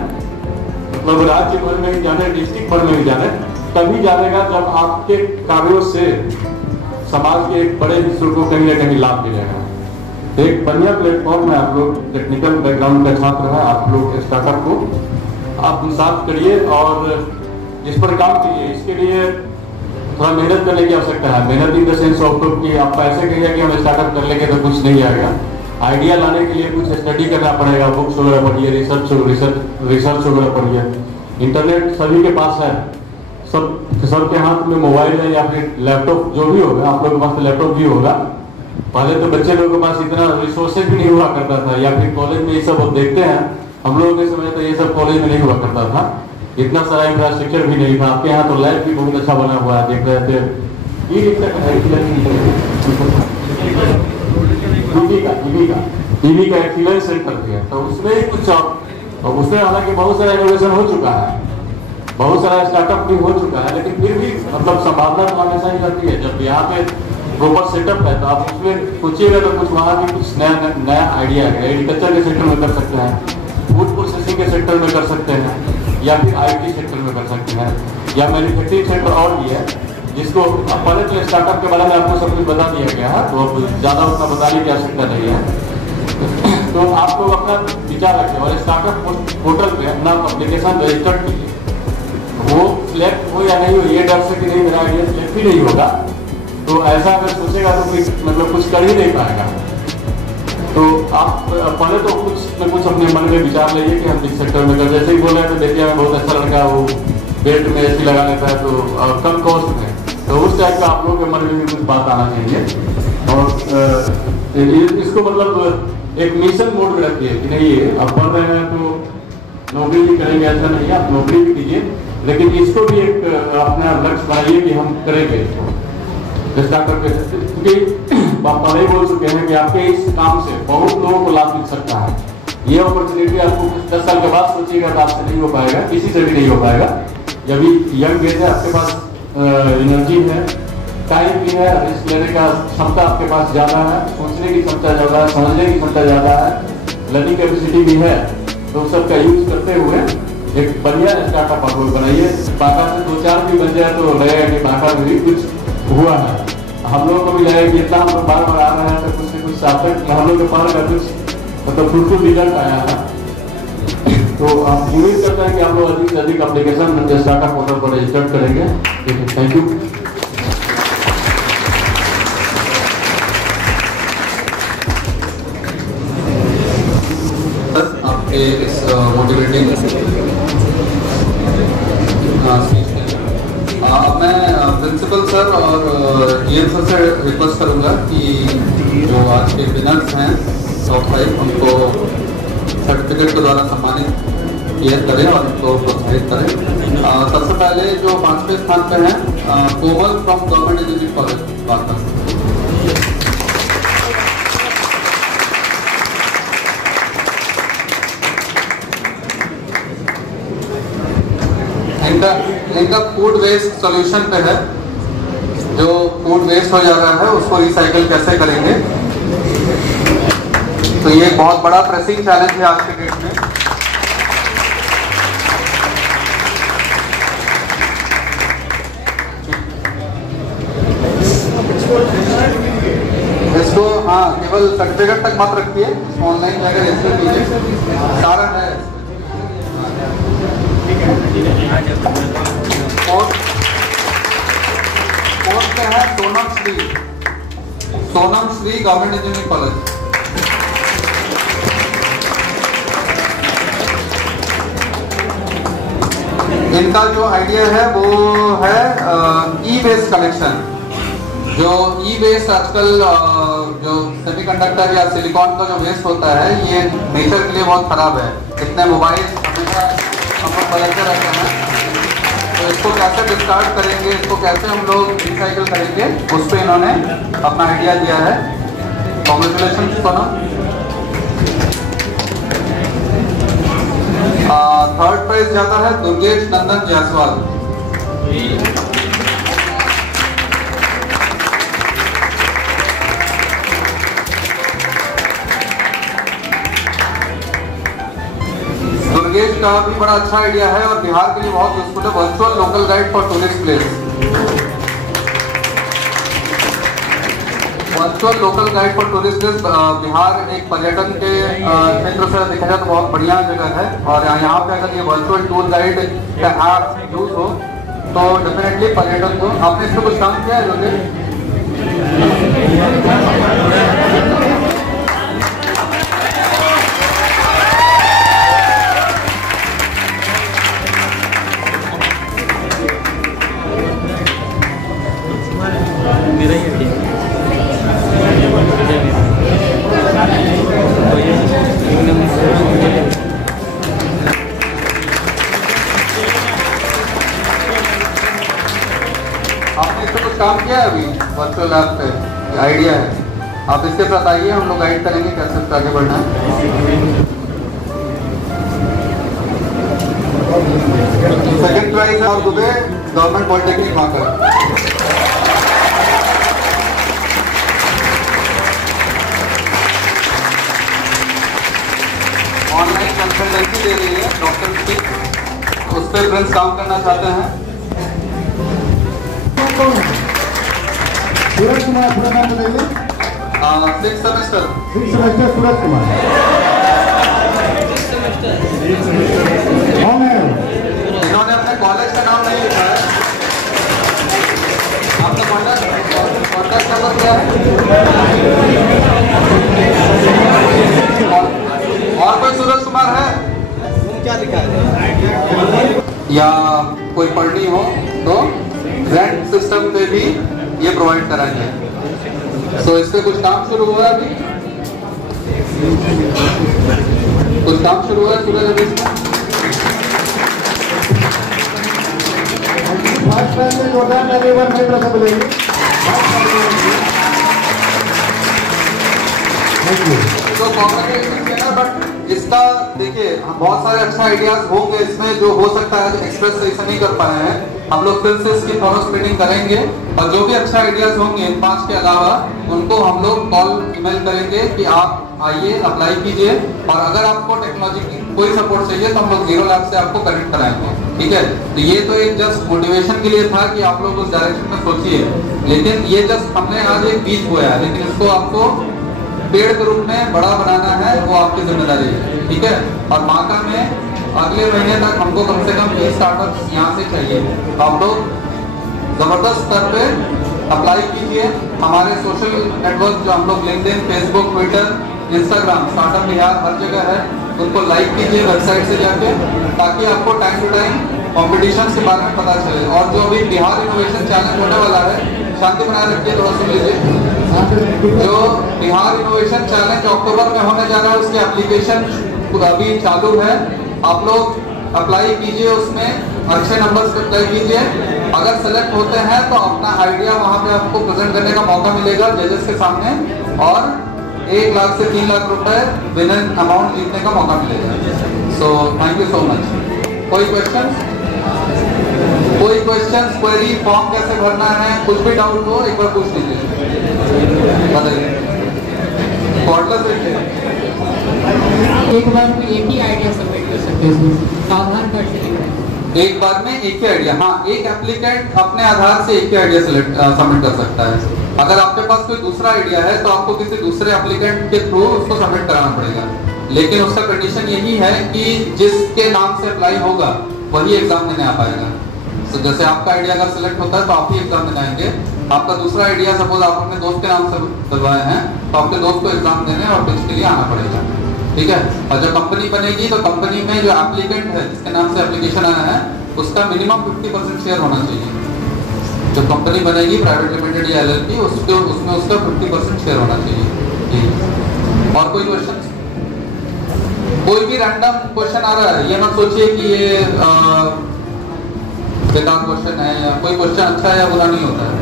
मतलब राज्य भर में ही जाने, डिस्ट्रिक्ट भर में ही जाने, तभी जानेगा जब आपके कार्यों से समाज के एक बड़े हिस्से को कहीं ना कहीं लाभ मिलेगा। एक बढ़िया प्लेटफॉर्म है, आप लोग टेक्निकल बैकग्राउंड का छात्र है, आप लोग स्टार्टअप को आप साथ करिए और इस पर काम कीजिए। इसके लिए थोड़ा मेहनत करने की आवश्यकता है। मेहनत इन द सेंस ऑफ कि आप ऐसे कहिए कि हम स्टार्टअप कर लेंगे तो कुछ नहीं आएगा। आइडिया लाने के लिए कुछ स्टडी करना पड़ेगा, बुक्स वगैरह पढ़िए, रिसर्च वगैरह पढ़िए। इंटरनेट सभी के पास है, सबके हाथ में मोबाइल है या फिर लैपटॉप, जो भी होगा, आप लोगों के पास लैपटॉप भी होगा। पहले तो बच्चे लोगों के पास इतना रिसोर्सेज भी नहीं हुआ करता था, या फिर कॉलेज में ये सब देखते हैं, हम लोगों के समय तो ये सब कॉलेज में नहीं हुआ करता था, इतना सारा इंफ्रास्ट्रक्चर भी नहीं था। आपके यहाँ तो लैब भी बहुत अच्छा बना हुआ है, देख रहे थे। टीवी का एक्सीलेंस सेंटर भी है, तो उसमें कुछ, और उसमें हालांकि बहुत सारा इनोवेशन हो चुका है, बहुत सारा स्टार्टअप भी हो चुका है, लेकिन फिर भी मतलब संभावना तो हमेशा ही रहती है। जब यहाँ पे प्रॉपर सेटअप है तो आप उसमें सोचिएगा तो कुछ वहाँ भी कुछ नया आइडिया है। एग्रीकल्चर के सेक्टर में कर सकते हैं, फूड प्रोसेसिंग के सेक्टर में कर सकते हैं, या फिर IT सेक्टर में कर सकते हैं, या मैन्युफैक्चरिंग सेक्टर और भी है, जिसको पहले तो स्टार्टअप के बारे में आपको सब कुछ बता दिया गया है, तो अब ज़्यादा उतना बताने की आवश्यकता नहीं है। तो आप लोग अपना विचार रखें और स्टार्टअप पोर्टल पे अपना एप्लीकेशन रजिस्टर कीजिए। वो सिलेक्ट हो या नहीं हो, ये डर से कि नहीं मेरा आइडिया सिलेक्ट भी नहीं होगा, तो ऐसा अगर सोचेगा तो कोई मतलब कुछ कर ही नहीं पाएगा। तो आप पहले तो कुछ अपने मन में विचार लाइए कि हम इस सेक्टर में कर, जैसे ही बोल रहे हैं तो देखिए हमें बहुत अच्छा लड़का वो बेल्ट में AC लगा लेता है, तो कम कॉस्ट में, तो उस टाइप का आप लोगों के मन में भी कुछ बात आना चाहिए। और इसको मतलब एक मिशन मोड में रखिए कि नहीं आप पढ़ रहे हैं तो नौकरी भी करेंगे, ऐसा नहीं है, आप नौकरी भी कीजिए, लेकिन इसको भी एक अपना लक्ष्य बनाइए कि हम करेंगे स्टार्टअप। क्योंकि आप पहले ही बोल चुके हैं कि आपके इस काम से बहुत लोगों को लाभ मिल सकता है। ये अपॉर्चुनिटी आपको 10 साल के बाद सोचिएगा तो आपसे नहीं हो पाएगा, किसी से भी नहीं हो पाएगा। जब यंग एज है, आपके पास एनर्जी है, टाइम भी है, रिस्क लेने का क्षमता आपके पास ज़्यादा है, सोचने की क्षमता ज़्यादा है, समझने की क्षमता ज़्यादा है, लर्निंग कैपेसिटी भी है, तो सबका यूज करते हुए एक बढ़िया स्टार्टअप आप लोग बनाइए। बाका से 2-4 भी बन जाए तो लगेगा कि बाका में भी कुछ हुआ है। हम लोगों को भी लगेगा कि इतना हम लोग बार बार आ रहे हैं तो कुछ न कुछ सार्थक हम लोग के पास का कुछ मतलब फ्रूटफुल रिजल्ट आया है। तो आप उम्मीद करते हैं कि आप लोग अधिक से अधिक एप्लीकेशन स्टार्टअप पोर्टल पर रजिस्टर करेंगे। ठीक है, थैंक यू। सर आपके इस मोटिवेटिंग मैं प्रिंसिपल सर और GM सर से रिक्वेस्ट करूंगा कि जो आज के विनर्स हैं टॉप 5 उनको सर्टिफिकेट के द्वारा सम्मानित करें और उनको प्रोत्साहित करें। सबसे पहले जो 5वें स्थान पे हैं कोमल फ्रॉम गवर्नमेंट इंजीनियरिंग कॉलेज बात करते हैं। इनका फूड वेस्ट सॉल्यूशन पे है, जो फूड वेस्ट हो जा रहा है उसको रिसाइकल कैसे करेंगे। तो ये बहुत बड़ा प्रेसिंग चैलेंज है आज के डेट में। इसको हाँ केवल सर्टिफिकेट तक मत रखिए, ऑनलाइन जाकर रजिस्टर कीजिए, सारा है। फोर्थ पे है Sonam Shri. Sonam Shri government engineering college. इनका जो आइडिया है वो है ई वेस्ट कलेक्शन। जो ई वेस्ट आजकल जो सेमीकंडक्टर या सिलिकॉन का जो वेस्ट होता है ये नेचर के लिए बहुत खराब है। इतने मोबाइल हमेशा हम लोग बदलते रहते हैं, तो इसको कैसे डिस्कार्ड करेंगे, इसको कैसे हम लोग रिसाइकिल करेंगे, उस पर इन्होंने अपना आइडिया दिया है। कॉन्ग्रेचुलेशन सोनम। थर्ड प्राइज जाता है दुर्गेश नंदन जायसवाल। दुर्गेश का भी बड़ा अच्छा आइडिया है और बिहार के लिए बहुत यूजफुल है। Virtual local guide for tourist place. Virtual local guide for tourist place. Bihar एक पर्यटन के क्षेत्र से देखा जाए तो बहुत बढ़िया जगह है और यहाँ पे अगर ये वर्चुअल टूर गाइड का ऐप यूज हो तो डेफिनेटली पर्यटन को। आपने इस पर कुछ काम किया है दुर्गेश? आपने इस पर कुछ काम किया है अभी वर्चुअल ऐप पे? आइडिया है, आप इसके साथ आइए, हम लोग गाइड करेंगे कैसे आगे बढ़ना है। सेकंड प्राइज और Dubey government polytechnic Banka. Online consultancy दे रही है डॉक्टर की, उस पर फ्रेंड्स काम करना चाहते हैं। सूरज कुमार, पूरा नाम बताइए। 6th semester. सूरज कुमार कौन है? इन्होंने अपने कॉलेज का नाम नहीं लिखा है। आपका कॉन्टैक्ट नंबर क्या है? और कोई सूरज कुमार है? क्या लिखा है? या कोई पढ़नी हो तो ग्रांट सिस्टम पे भी ये प्रोवाइड कराएंगे। सो इस पे कुछ काम शुरू हुआ है अभी? कुछ काम शुरू हुआ है सूरज अभी इसमें? फर्स्ट प्राइज में जोरदार लेबर में प्रथम मिलेगी। Thank you. तो कॉन्ग्रेचुलेशन है ना, बट इसका देखिए बहुत सारे अच्छा आइडियाज होंगे इसमें जो हो सकता है एक्सप्रेस सही से नहीं कर पाए हैं। हम लोग फिर से इसकी थॉरो स्क्रीनिंग करेंगे और जो भी अच्छा आइडियाज होंगे इन 5 के अलावा उनको हम लोग कॉल ईमेल करेंगे कि आप आइए अप्लाई कीजिए। और अगर आपको टेक्नोलॉजी की कोई सपोर्ट चाहिए तो हम लोग जीरो लैब से आपको कनेक्ट कराएंगे, ठीक है। तो ये तो एक जस्ट मोटिवेशन के लिए था कि आप लोग उस डायरेक्शन में सोचिए, लेकिन ये जस्ट हमने आज एक बीज बोया है, लेकिन इसको आपको पेड़ के रूप में बड़ा बनाना है, वो आपकी जिम्मेदारी है, ठीक है। और बांका में अगले महीने तक हमको कम से कम 20 स्टार्टअप्स यहाँ से चाहिए। आप लोग जबरदस्त स्तर पे अप्लाई कीजिए। हमारे सोशल नेटवर्क जो हम लोग LinkedIn, Facebook, Twitter, Instagram, startup Bihar हर जगह है, उनको लाइक कीजिए वेबसाइट से जाके, ताकि आपको टाइम टू टाइम कॉम्पिटिशन के बारे में पता चले। और जो अभी बिहार इनोवेशन चैलेंज होने वाला है, शांति बनाए रखिए, थोड़ा सुन लीजिए। जो बिहार इनोवेशन चैलेंज अक्टूबर में होने जा रहा है उसकी एप्लीकेशन अभी चालू है। आप लोग अप्लाई कीजिए, उसमें अच्छे नंबर से अप्लाई कीजिए। अगर सेलेक्ट होते हैं तो अपना आइडिया वहां पे आपको प्रेजेंट करने का मौका मिलेगा जजेस के सामने, और 1 लाख से 3 लाख रुपए विनिंग अमाउंट जीतने का मौका मिलेगा। So thank you so much. कोई क्वेश्चन? कोई क्वेश्चन, क्वेरी, फॉर्म कैसे भरना है, कुछ भी डाउट हो एक बार पूछ लीजिए, बताइए। एक बार में एक ही आइडिया सबमिट कर सकते हैं इसमें, आधार कार्ड से एक बार में एक ही आइडिया। हाँ, एक एप्लीकेंट अपने आधार से एक ही आइडिया सबमिट कर सकता है। अगर आपके पास कोई दूसरा आइडिया है तो आपको किसी दूसरे एप्लीकेंट के थ्रू उसको सबमिट कराना पड़ेगा, लेकिन उसका कंडीशन यही है कि जिसके नाम से अप्लाई होगा वही एग्जाम देने आ पाएगा। तो जैसे आपका आइडिया अगर सिलेक्ट होता है तो आप ही एग्जाम देने आएंगे। आपका दूसरा आइडिया सपोज आप अपने दोस्त के नाम से दिलवाए हैं तो आपके दोस्त को एग्जाम देने और पिच के लिए आना पड़ेगा, ठीक है। और जब कंपनी बनेगी तो कंपनी में जो एप्लीकेंट है जिसके नाम से एप्लीकेशन आया है उसका मिनिमम 50% शेयर होना चाहिए। जब कंपनी बनेगी प्राइवेट लिमिटेड या LLP उसमें उसका 50% शेयर होना चाहिए। और कोई क्वेश्चन? कोई भी रैंडम क्वेश्चन आ रहा है, ये मत सोचिए कि ये बेकार क्वेश्चन है या कोई क्वेश्चन अच्छा है या बुरा नहीं होता है।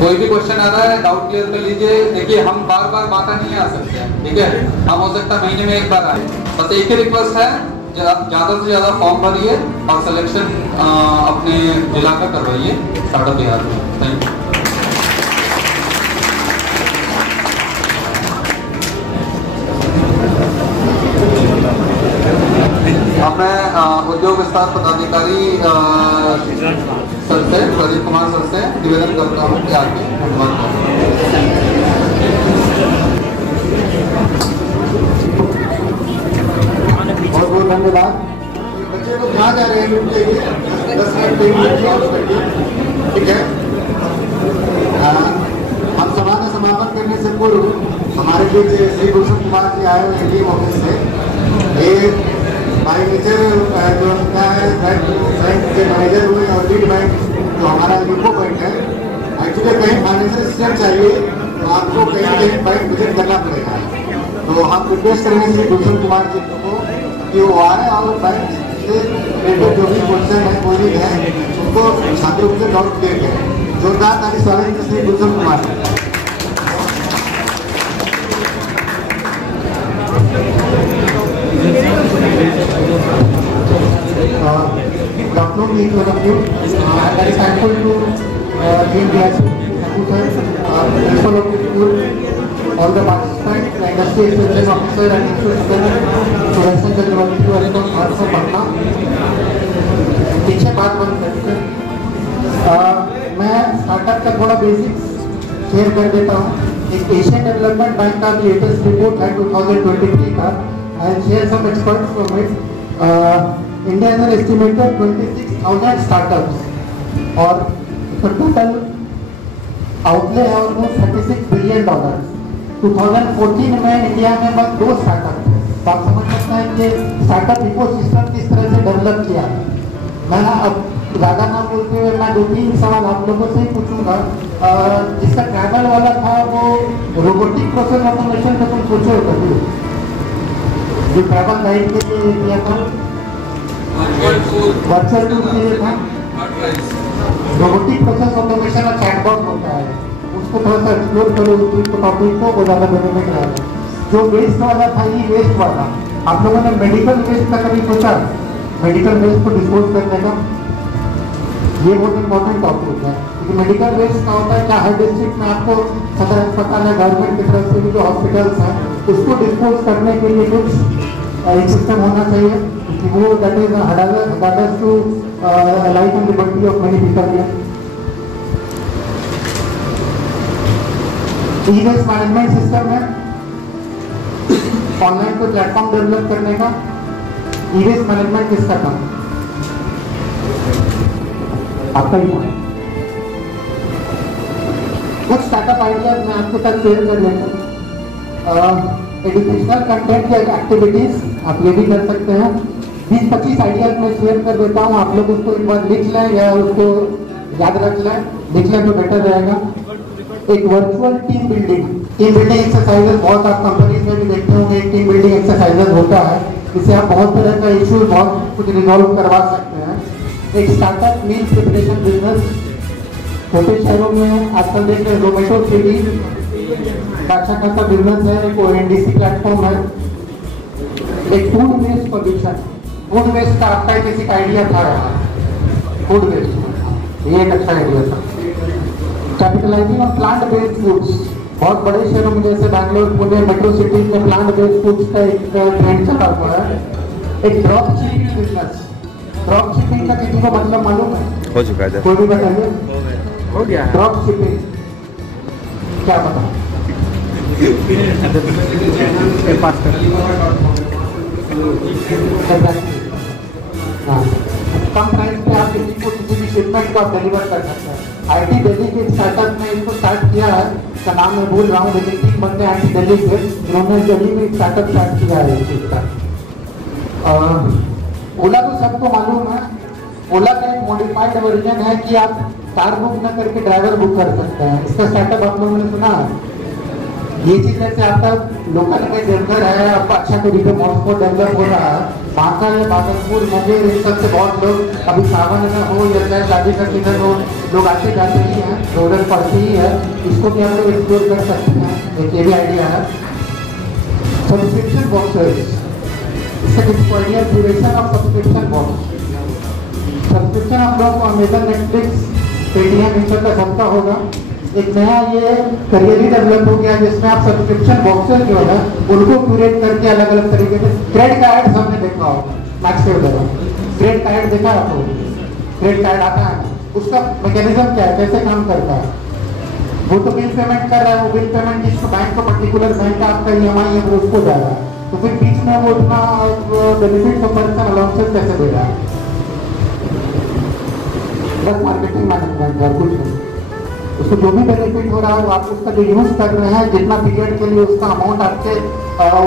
कोई भी क्वेश्चन आ रहा है डाउट क्लियर कर लीजिए। देखिए हम बार बार बांका नहीं आ सकते हैं, ठीक है। हम हो सकता है महीने में एक बार आए। बस एक ही रिक्वेस्ट है, ज़्यादा से ज़्यादा फॉर्म भरिए और सिलेक्शन अपने जिला का करवाइए स्टार्टअप बिहार में। Thank you. अब मैं उद्योग विस्तार पदाधिकारी सर से प्रदीप कुमार सर से निवेदन करता हूँ कि आगे धन्यवाद। बहुत बहुत धन्यवाद। बच्चे लोग कहाँ जा रहे हैं? 10 मिनट ठीक है। हम सभा का समापन करने से पूर्व हमारे बीच श्री भूषण कुमार जी आए हुए एटीएम ऑफिस से। बाई नेचर जो क्या है बैंक के मैनेजर हुए और लीड बैंक जो हमारा यूको बैंक है, एक्चुअली कहीं फाइनेंशियल असिस्टेंट चाहिए तो आपको कहीं ना कहीं बैंक विजिट करना पड़ेगा। तो हम रिक्वेस्ट करेंगे श्री भूषण कुमार जी को कि वो आए और बैंक से रिलेटेड जो भी क्वेश्चन है कोई भी है उनको छात्रों के डाउट क्लियर करें। जोरदार ताली स्वागत है Shri Bhushan Kumar. Each one of you, I'm very thankful to Team DIC, thank you sir, principal of the school, all the participants, the industry extension officer and institutional Sudarshan Chakravarti who are from Arts of Patna. पीछे बात बंद करके मैं startup का थोड़ा basics share कर देता हूँ। एक एशियन डेवलपमेंट बैंक का लेटेस्ट रिपोर्ट है 2023 का। I share some experts from it. India has estimated 26,000 startups और टोटल आउटले है ऑलमोस्ट $36 बिलियन। 2014 में इंडिया में बस 2 स्टार्टअप थे। तो आप समझ सकते हैं कि स्टार्टअप इकोसिस्टम किस तरह से डेवलप किया। मैं अब ज़्यादा ना बोलते हुए मैं 2-3 सवाल आप लोगों से ही पूछूंगा। जिसका ट्रैवल वाला था वो रोबोटिक प्रोसेस ऑटोमेशन का तुम सोचो कभी, जो ट्रैवल गाइड के लिए किया था, वर्चुअल टूर के लिए था। रोबोटिक प्रोसेस ऑटोमेशन और चैटबॉट होता है, उसको थोड़ा सा एक्सप्लोर करो उस टॉपिक को, वो ज़्यादा बेनिफिट रहेगा। जो वेस्ट वाला था ये वेस्ट वाला, आप लोगों ने मेडिकल वेस्ट का कभी सोचा? मेडिकल वेस्ट को डिस्पोज करने का, ये बहुत इंपॉर्टेंट टॉपिक है। क्योंकि मेडिकल वेस्ट का होता है क्या, हर डिस्ट्रिक्ट में आपको सदर अस्पताल है, गवर्नमेंट की तरफ से भी जो हॉस्पिटल्स हैं उसको डिस्पोज करने के लिए कुछ एक सिस्टम होना चाहिए कि वो that is hazardous to life and liberty of many people here. E-waste management system है, ऑनलाइन कोई प्लेटफॉर्म डेवलप करने का। ई-वेस्ट मैनेजमेंट किसका काम? आपका ही काम। कुछ स्टार्टअप आइडियाज मैं आपके साथ शेयर कर लेता हूँ। एजुकेशनल कंटेंट या एक्टिविटीज आप ये भी कर सकते हैं। 20-25 आइडियाज में शेयर कर देता हूँ, आप लोग उसको एक बार लिख लें या उसको याद रख लें, लिख लें तो बेटर रहेगा। एक वर्चुअल टीम बिल्डिंग एक्सरसाइजेज बहुत आप कंपनीज में भी देखते होंगे, एक टीम बिल्डिंग एक्सरसाइजेज होता है, इससे आप बहुत तरह का इशू बहुत कुछ रिजॉल्व करवा सकते हैं। एक स्टार्टअप मील प्रिपरेशन बिजनेस, छोटे शहरों में आजकल देख रहे जोमेटो स्विगी अच्छा खासा बिजनेस है, एक ONDC प्लेटफॉर्म है। एक food waste solution, food waste का आपका किसी का आइडिया था? फूड वेस्ट ये एक अच्छा आइडिया था। Capitalising on plant based foods, बहुत बड़े शहरों में जैसे बैंगलोर, पुणे, मेट्रो सिटीज में प्लांट बेस्ड फूड्स का एक ट्रेंड चला हुआ है। एक drop shipping business, drop shipping का किसी को मतलब मालूम है? हो चुका है, कोई भी बताइए। हो गया ड्रॉप शिपिंग क्या पता? कम प्राइस पे आप किसी को किसी भी शिपमेंट को आप डिलीवर कर सकते हैं। आईटी दिल्ली के स्टार्टअप में इसको स्टार्ट किया है, इसका नाम मैं भूल रहा हूँ, लेकिन 3 बंदे आईटी दिल्ली के, उन्होंने दिल्ली में स्टार्टअप स्टार्ट किया है इस चीज़ का। ओला तो सबको मालूम है, ओला का एक मॉडिफाइड वर्जन है कि आप कार बुक न करके ड्राइवर बुक कर सकते हैं। इसका स्टार्टअप आप लोगों ने सुना है? ये चीज जैसे आपका लोकल में जनगर है, आपका अच्छा तरीके ट्रांसपोर्ट डेवलप हो रहा है, बांका है, भागलपुर, मुंगेर, इन सब से बहुत लोग अभी सावन में हो या चाहे शादी का सीजन हो, लोग आते जाते ही हैं, रोडर पड़ती ही है। इसको भी हम लोग एक्सप्लोर कर सकते हैं, एक ये भी आइडिया है। सब्सक्रिप्शन बॉक्सेस, इसका कुछ idea, duration of subscription box. Subscription आप लोग को अमेजन, नेटफ्लिक्स, पेटीएम, इन सब का सबका होगा। एक नया ये करियर ही डेवलप हो गया जिसमें आप सब्सक्रिप्शन बॉक्सेस जो है उनको क्यूरेट करके अलग अलग तरीके से, क्रेडिट का एड हमने देखा होगा, मैक्स पे होगा, क्रेडिट का एड देखा आपको, क्रेडिट कार्ड आता है, उसका मैकेनिज्म क्या है, कैसे काम करता है? वो तो बिल पेमेंट कर रहा है, वो बिल पेमेंट जिसको बैंक को पर्टिकुलर बैंक का आपका EMI है वो उसको जा रहा है, तो फिर बीच में वो उतना बेनिफिट तो पर्सनल अलाउंसेस कैसे दे रहा है? बस मार्केटिंग मैनेजमेंट और कुछ नहीं। उसको जो भी बेनिफिट हो रहा है आप उसका जो यूज कर रहे हैं, जितना पीरियड के लिए उसका अमाउंट आपके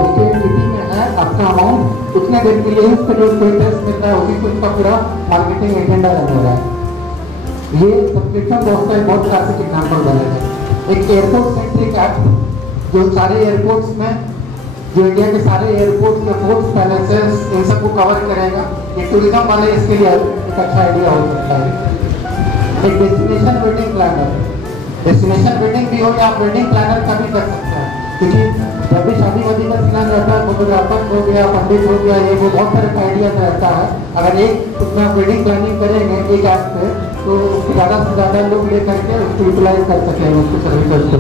उसके सिटी में है, आपका अमाउंट उतने देर के लिए उसका जो स्टेटस मिल रहा है उसी से उसका पूरा मार्केटिंग एजेंडा रन हो रहा है। ये सब्सक्रिप्शन बॉक्स का एक बहुत क्लासिक एग्जाम्पल बनेगा। एक एयरपोर्ट सेंट्रिक ऐप जो सारे एयरपोर्ट्स में, जो इंडिया के सारे एयरपोर्ट के पोर्ट्स, पैलेसेस, इन सबको कवर करेगा। ये टूरिज्म वाले इसके लिए एक अच्छा आइडिया हो सकता है। एक destination wedding planner, destination wedding भी हो या आप वेडिंग प्लानर का भी कर सकते हैं, क्योंकि जब भी शादी वादी का प्लान रहता है, फोटोग्राफर हो गया, पंडित हो गया, ये वो बहुत सारे आइडिया रहता है। अगर एक उसमें आप वेडिंग प्लानिंग करेंगे एक ऐप पे, तो ज़्यादा से ज़्यादा लोग ले करके उसको यूटिलाइज कर सकेंगे उसको सर्विसेज को।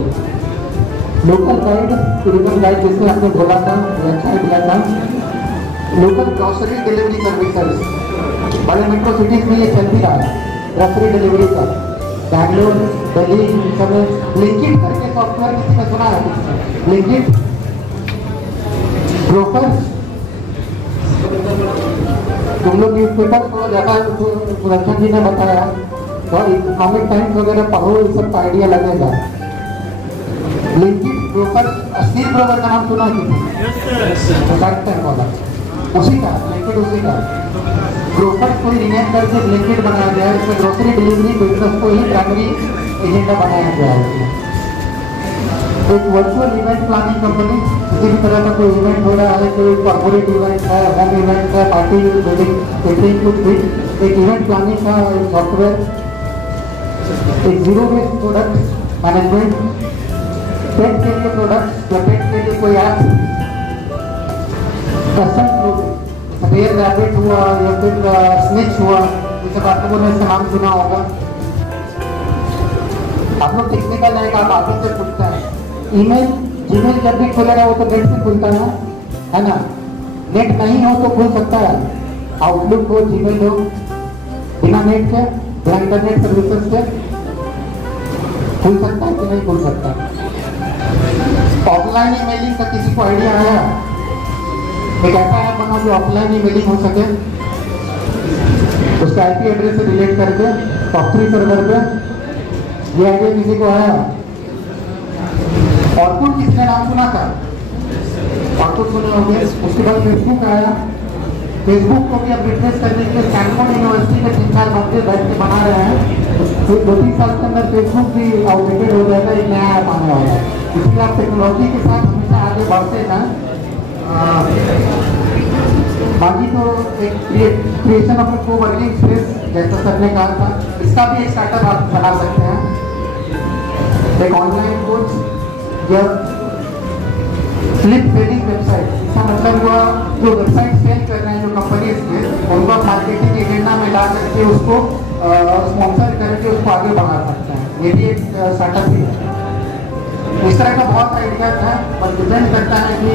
लोकल गाइड, टूरिज्म गाइड जिसमें आपने बोला था, अच्छा दिया था। लोकल ग्रॉसरी डिलीवरी सर्विसेज, बड़े मेट्रो सिटीज में ये चल भी रहा है, ग्रॉसरी डिलीवरी का। बैंगलोर, दिल्ली, सब ब्लिंकिट करके सॉफ्टवेयर किसी ने सुना है? ब्लिंकिट ब्रोकर्स, तुम लोग न्यूज़पेपर को ज़्यादा सुरक्षण जी ने बताया और इकोनॉमिक टाइम्स वगैरह पढ़ो, इस सब का आइडिया लगेगा। ब्लिंकिट ब्रोकर, अस्सी ब्रोकर का नाम सुना किसी? वाला उसी का, ब्लिंकिट उसी का। ब्रोकर को रिनेम करके ब्लिंकिट बनाया गया है, इसमें ग्रोसरी डिलीवरी बिजनेस को ही प्राइमरी एजेंडा बनाया गया है। एक वर्चुअल इवेंट प्लानिंग कंपनी, किसी भी तरह का कोई इवेंट हो रहा है, कोई कॉर्पोरेट इवेंट है, होम इवेंट है, पार्टी, वेडिंग, कैटरिंग, कुछ भी, एक इवेंट प्लानिंग का सॉफ्टवेयर। एक zero waste product management, pet के लिए प्रोडक्ट्स या पेट के लिए कोई app, custom clothing, Rare Rabbit हुआ या फिर स्निच हुआ, ये सब आप लोगों ने इसका नाम सुना होगा। आप लोग टेक्निकल है, आप आगे से पूछते हैं। ईमेल, जीमेल जब भी खुलेगा वो तो नेट से खुलता है ना? नेट नहीं हो तो खुल सकता है, आउटलुक हो, जीमेल हो, बिना नेट के, बिना इंटरनेट सर्विसेज के खुल सकता है कि नहीं खुल सकता? ऑफलाइन ईमेलिंग का किसी को आइडिया आया? एक ऐसा ऐप बना जो ऑफलाइन ईमेलिंग हो सके, उसका IP एड्रेस से रिलेट करके POP3 सर्वर पे, ये आइडिया किसी को आया? ऑर्कुट किसने नाम सुना था? ऑर्कुट सुने होंगे। उसके बाद फेसबुक आया। फेसबुक को भी अब रिप्लेस करने के लिए स्टैनफोर्ड यूनिवर्सिटी के 3-4 बच्चे बैठ के बना रहे हैं। तो 2-3 साल के अंदर फेसबुक भी आउटडेटेड हो जाएगा, एक नया ऐप आने वाला है। इसलिए आप टेक्नोलॉजी के साथ हमेशा आगे बढ़ते हैं। बाकी तो एक क्रिएशन ऑफ को वर्किंग स्पेस, जैसा सर ने कहा था, इसका भी एक स्टार्टअप आप बना सकते हैं। एक ऑनलाइन कोच या फ्लिप सेलिंग वेबसाइट, इसका मतलब हुआ जो वेबसाइट सेल कर रहे हैं जो कंपनीज के, उनको मार्केटिंग एजेंडा में ला करके उसको स्पॉन्सर करके उसको आगे बढ़ा सकते हैं। ये भी एक स्टार्टअप ही है। इस तरह का बहुत आइडियाज है, और डिपेंड करता है कि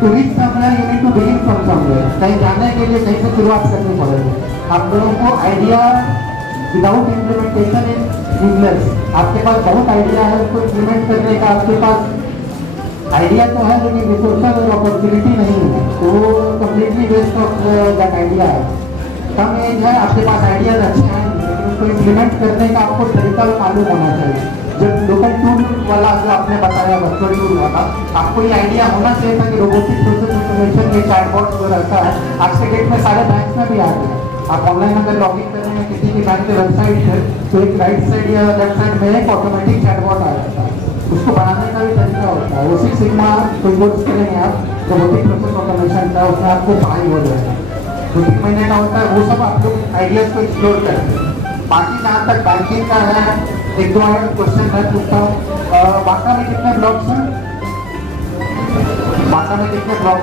to reach somewhere you need to begin from somewhere. कहीं जाने के लिए कहीं से शुरुआत करनी पड़ेगी। आप लोगों को idea without implementation is useless. आपके पास बहुत आइडिया है, उसको इम्प्लीमेंट करने का आपके पास आइडिया तो है, लेकिन रिसोर्सेज और अपॉर्चुनिटी नहीं है, तो वो completely waste of that idea है। कम एज है, आपके पास आइडियाज अच्छे हैं, उसको इम्प्लीमेंट करने का आपको तरीका मालूम होना चाहिए। जब लोकल टूल वाला जो आपने बताया वर्चुअल टूल वाला, आपको ये आइडिया होना चाहिए था कि रोबोटिक प्रोसेस ऑटोमेशन ये चैटबॉट जो रहता है आज के डेट में सारे बैंक में भी आ गया। आप ऑनलाइन अगर लॉगिन कर रहे हैं किसी भी बैंक के वेबसाइट पर, तो एक राइट साइड या लेफ्ट साइड में एक ऑटोमेटिक चैटबॉट आ जाता है। उसको बनाने का भी तरीका होता है। उसी सिग्मा कोई कोर्स करेंगे आप रोबोटिक प्रोसेस ऑटोमेशन का, उसमें आपको पढ़ाई हो जाएगा। 2-3 महीने का होता है, वो सब आप लोग आइडियाज को एक्सप्लोर करें। बाकी जहाँ तक बैंकिंग का है, 1-2 क्वेश्चन मैं पूछता हूँ। बांका में कितने ब्लॉक्स हैं? बांका में कितने ब्लॉक?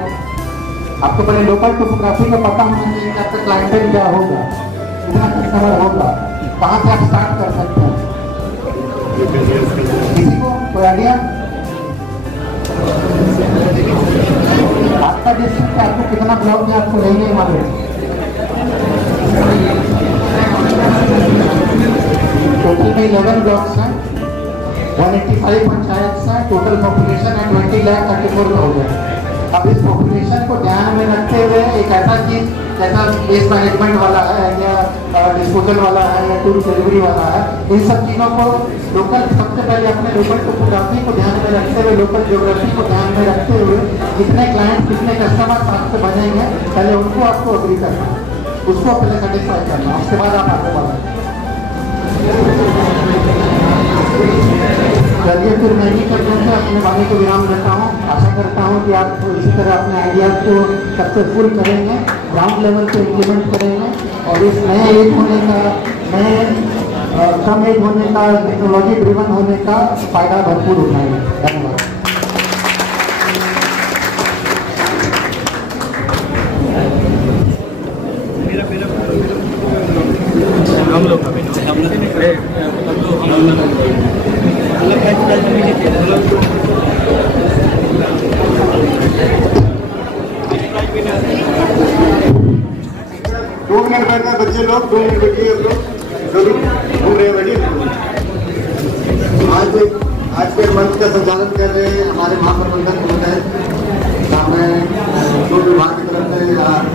आपको पहले लोकल टोपोग्राफी का पता होना चाहिए कि आपका क्लाइंटेल क्या होगा, कितना कस्टमर होगा, कहाँ से आप स्टार्ट कर सकते हैं। किसी को कोई आइडिया? आपका डिस्ट्रिक्ट आपको कितना ब्लॉक में आपको नहीं मालूम? टोटल में 11 ब्लॉक्स हैं, 185 पंचायत हैं, टोटल पॉपुलेशन है 20,34,000। अब इस पॉपुलेशन को ध्यान में रखते हुए एक ऐसा चीज जैसा वेस्ट मैनेजमेंट वाला है या डिस्पोजल वाला है या टूर डिलीवरी वाला है, इन सब चीज़ों को लोकल सबसे पहले अपने लोकल टोपोग्राफी को ध्यान में रखते हुए, लोकल ज्योग्राफी को ध्यान में रखते हुए कितने क्लाइंट कितने कस्टमर साथ से बनेंगे, पहले उनको आपको अग्री करना, उसको पहले सेटिस्फाई करना, उसके बाद आप आगे बढ़ें। चलिए फिर मैं ही करने से अपने वाणी को विराम देता हूँ। आशा करता हूँ कि आप इसी तरह अपने आइडियाज़ को सक्सेसफुल करेंगे, ग्राउंड लेवल पे इम्प्लीमेंट करेंगे और इस नए एज होने का, नए कम एज होने का, टेक्नोलॉजी ड्रिवन होने का फायदा भरपूर उठाएंगे। धन्यवाद। बच्चे लोग 2 मिनट बैठिए, जो भी घूम रहे हैं बैठिए। आज के मंच का संचालन कर रहे हैं हमारे महाप्रबंधक महोदय, मैं जो विभाग की तरफ से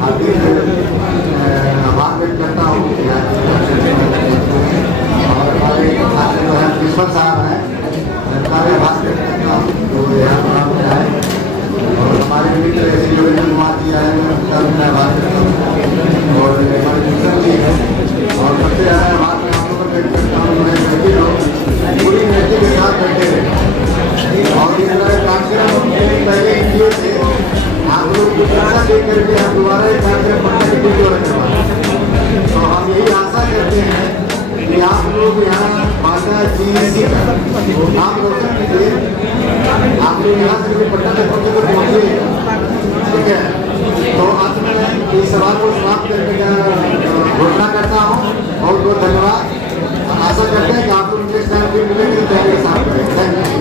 हार्दिक आभार व्यक्त करता हूँ। और हमारे जो है प्रिंसिपल साहब हैं, सारे आभार व्यक्त करता हूँ जो यहाँ पर आए, और हमारे मित्र श्री रविंद्र कुमार जी आए हैं, उनका भी मैं आभार करता हूँ, और हमारे मित्र जी हैं, और सबसे ज़्यादा आभार मैं आप लोगों को व्यक्त करता हूँ सभी लोग पूरी एनर्जी के साथ बैठे रहे। और इस तरह कार्यक्रम पहले किए थे, आप लोग कुछ ऐसा देख करके हम दोबारा एक कार्यक्रम पढ़ने की कोशिश करें। तो हम यही आशा करते हैं कि आप लोग यहाँ माता जी को नाम रोशन कीजिए। आप लोग यहाँ से पटना तक पहुँचे, ठीक है। तो अंत में इस सवाल को समाप्त करके घोषणा करता हूँ। बहुत बहुत धन्यवाद। आशा करते हैं कि आप लोग नेक्स्ट टाइम भी मिलेंगे, तैयारी साथ करें। Thank you.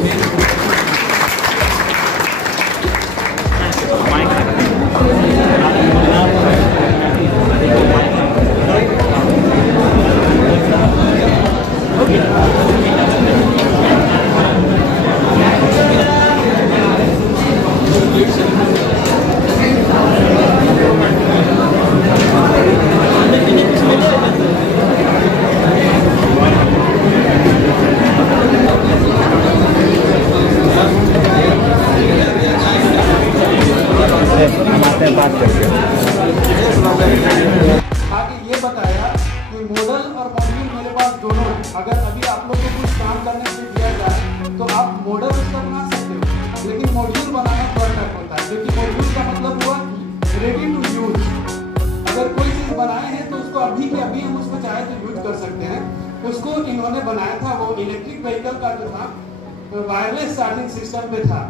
आगे ये बताया कि मॉडल और मॉड्यूल मेरे पास दोनों है। अगर अभी आप लोग को कुछ काम करने के लिए दिया जाए तो आप मॉडल उसका बना सकते हो, लेकिन मॉड्यूल बनाना परफेक्ट होता है, क्योंकि मॉड्यूल का मतलब हुआ रेडी टू यूज। अगर कोई चीज़ बनाए हैं तो उसको अभी के अभी हम उसको चाहे तो यूज कर सकते हैं। उसको इन्होंने बनाया था, वो इलेक्ट्रिक व्हीकल का जो था वायरलेस चार्जिंग सिस्टम पे था।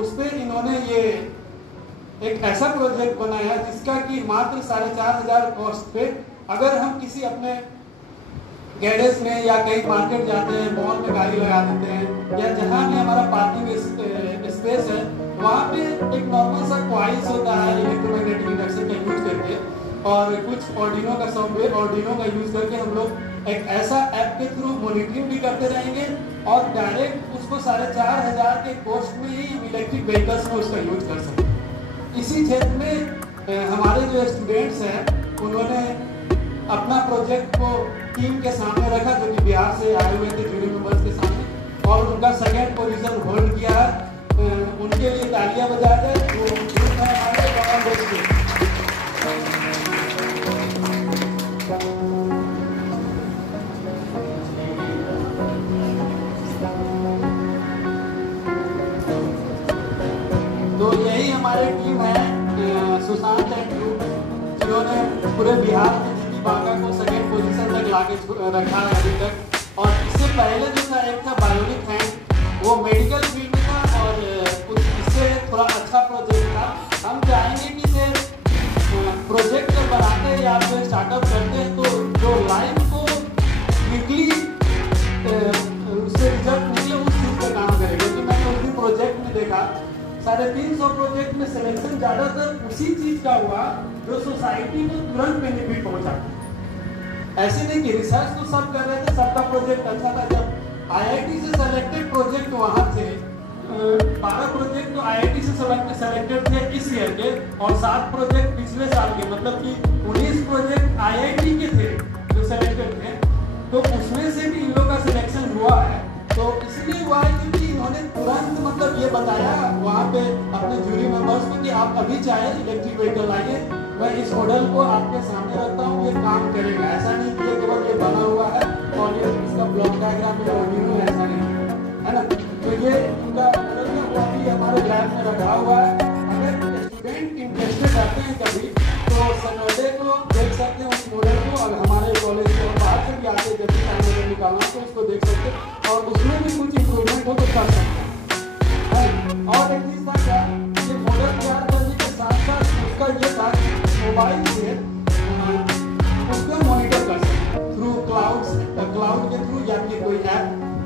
उस पर इन्होंने ये एक ऐसा प्रोजेक्ट बनाया जिसका कि मात्र 4,500 कॉस्ट पे, अगर हम किसी अपने गैरेज में या कहीं मार्केट जाते हैं, मॉल में गाड़ी लगा देते हैं, या जहाँ भी हमारा पार्किंग स्पेस है वहाँ पे एक नॉर्मल सा कॉइल्स होता है इलेक्ट्रोमैग्नेटिक इंडक्शन का यूज करके, और कुछ ऑर्डिनो का सॉफ्टवेयर ऑर्डिनो का यूज करके हम लोग एक ऐसा ऐप के थ्रू मॉनिटरिंग भी करते रहेंगे और डायरेक्ट उसको 4,500 के कॉस्ट में ही इलेक्ट्रिक व्हीकल्स में उसका यूज कर सकते हैं। इसी क्षेत्र में हमारे जो स्टूडेंट्स हैं उन्होंने अपना प्रोजेक्ट को टीम के सामने रखा जो कि बिहार से आए हुए थे जूरी मेंबर्स के सामने, और उनका सेकेंड पोजीशन होल्ड किया है। उनके लिए तालियां बजाया जाए। वो ग्रुप है हमारे बांग्लादेश के। तो यही हमारे टीम है सुशांत एंड ग्रुप, जिन्होंने पूरे बिहार में जीती बांका को सेकेंड पोजीशन तक लाके रखा है अभी तक। और इससे पहले जो था एक था बायोनिक हैंड, वो मेडिकल फील्ड में था और इससे थोड़ा अच्छा प्रोजेक्ट था। हम चाहेंगे कि से प्रोजेक्ट जब बनाते हैं या फिर स्टार्टअप करते हैं तो जो लाइन को क्विकली उससे रिजल्ट निकले उस चीज़ पर काम करें, क्योंकि मैंने उसी प्रोजेक्ट में देखा 350 प्रोजेक्ट में सिलेक्शन ज़्यादातर उसी चीज़ का हुआ जो सोसाइटी को तुरंत बेनिफिट पहुंचा। ऐसे नहीं कि रिसर्च तो सब कर रहे थे, सबका प्रोजेक्ट अच्छा था। जब आईआईटी से सेलेक्टेड प्रोजेक्ट वहाँ थे, 12 प्रोजेक्ट तो आईआईटी से सेलेक्टेड थे इस ईयर के और 7 प्रोजेक्ट पिछले साल के, मतलब कि 19 प्रोजेक्ट आईआईटी के थे जो सेलेक्टेड थे। तो उसमें से भी इन लोगों का सिलेक्शन हुआ है। तो इसलिए हुआ है क्योंकि इन्होंने तुरंत मतलब ये बताया वहाँ पे अपने जूरी मेंबर्स को कि आप अभी चाहे इलेक्ट्रिक व्हीकल लाइए, मैं इस मॉडल को आपके सामने रखता हूँ, ये काम करेगा। ऐसा नहीं कि ये केवल ये बना हुआ है और ये इसका ब्लॉक डायग्राम में ऑर्डिनो है, ऐसा नहीं है ना। तो ये इनका मॉडल है वो अभी हमारे लैब में रखा हुआ है। अगर स्टूडेंट इंटरेस्टेड रहते हैं कभी तो सैटरडे को देख सकते हैं उस मॉडल को, और हमारे कॉलेज से और बाहर से भी आके जब भी टाइम अगर निकालना तो उसको देख सकते हैं और उसमें भी कुछ इम्प्रूवमेंट हो तो कर सकते हैं। और एक चीज़ था क्या, ये मॉडल तैयार करने के साथ साथ उसका ये था मोबाइल से उसको मॉनिटर कर सकते थ्रू क्लाउड के थ्रू या फिर कोई ऐप,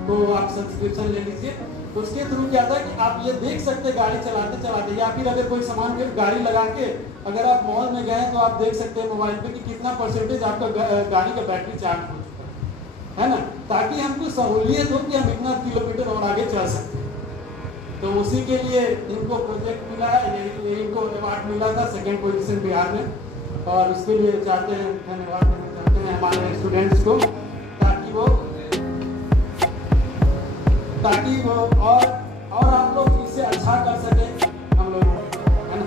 तो आप सब्सक्रिप्शन ले लीजिए। उसके थ्रू क्या था कि आप ये देख सकते गाड़ी चलाते चलाते, या फिर अगर कोई सामान फिर गाड़ी लगा के अगर आप मॉल में गए तो आप देख सकते हैं मोबाइल पे कि कितना परसेंटेज आपका गाड़ी का बैटरी चार्ज हो चुका है ना, ताकि हमको सहूलियत हो कि हम इतना किलोमीटर और आगे चल सकते हैं। तो उसी के लिए इनको प्रोजेक्ट मिला है, इनको अवार्ड मिला था सेकेंड पोजीशन बिहार में, और उसके लिए चाहते हैं धन्यवाद देना चाहते हैं हमारे स्टूडेंट्स को, ताकि वो और आप लोग इससे अच्छा कर सके हम लोग, है ना।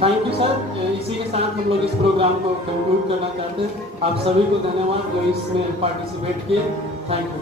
Thank you sir. इसी के साथ हम लोग इस प्रोग्राम को कंक्लूड करना चाहते हैं। आप सभी को धन्यवाद जो इसमें पार्टिसिपेट किए। Thank you.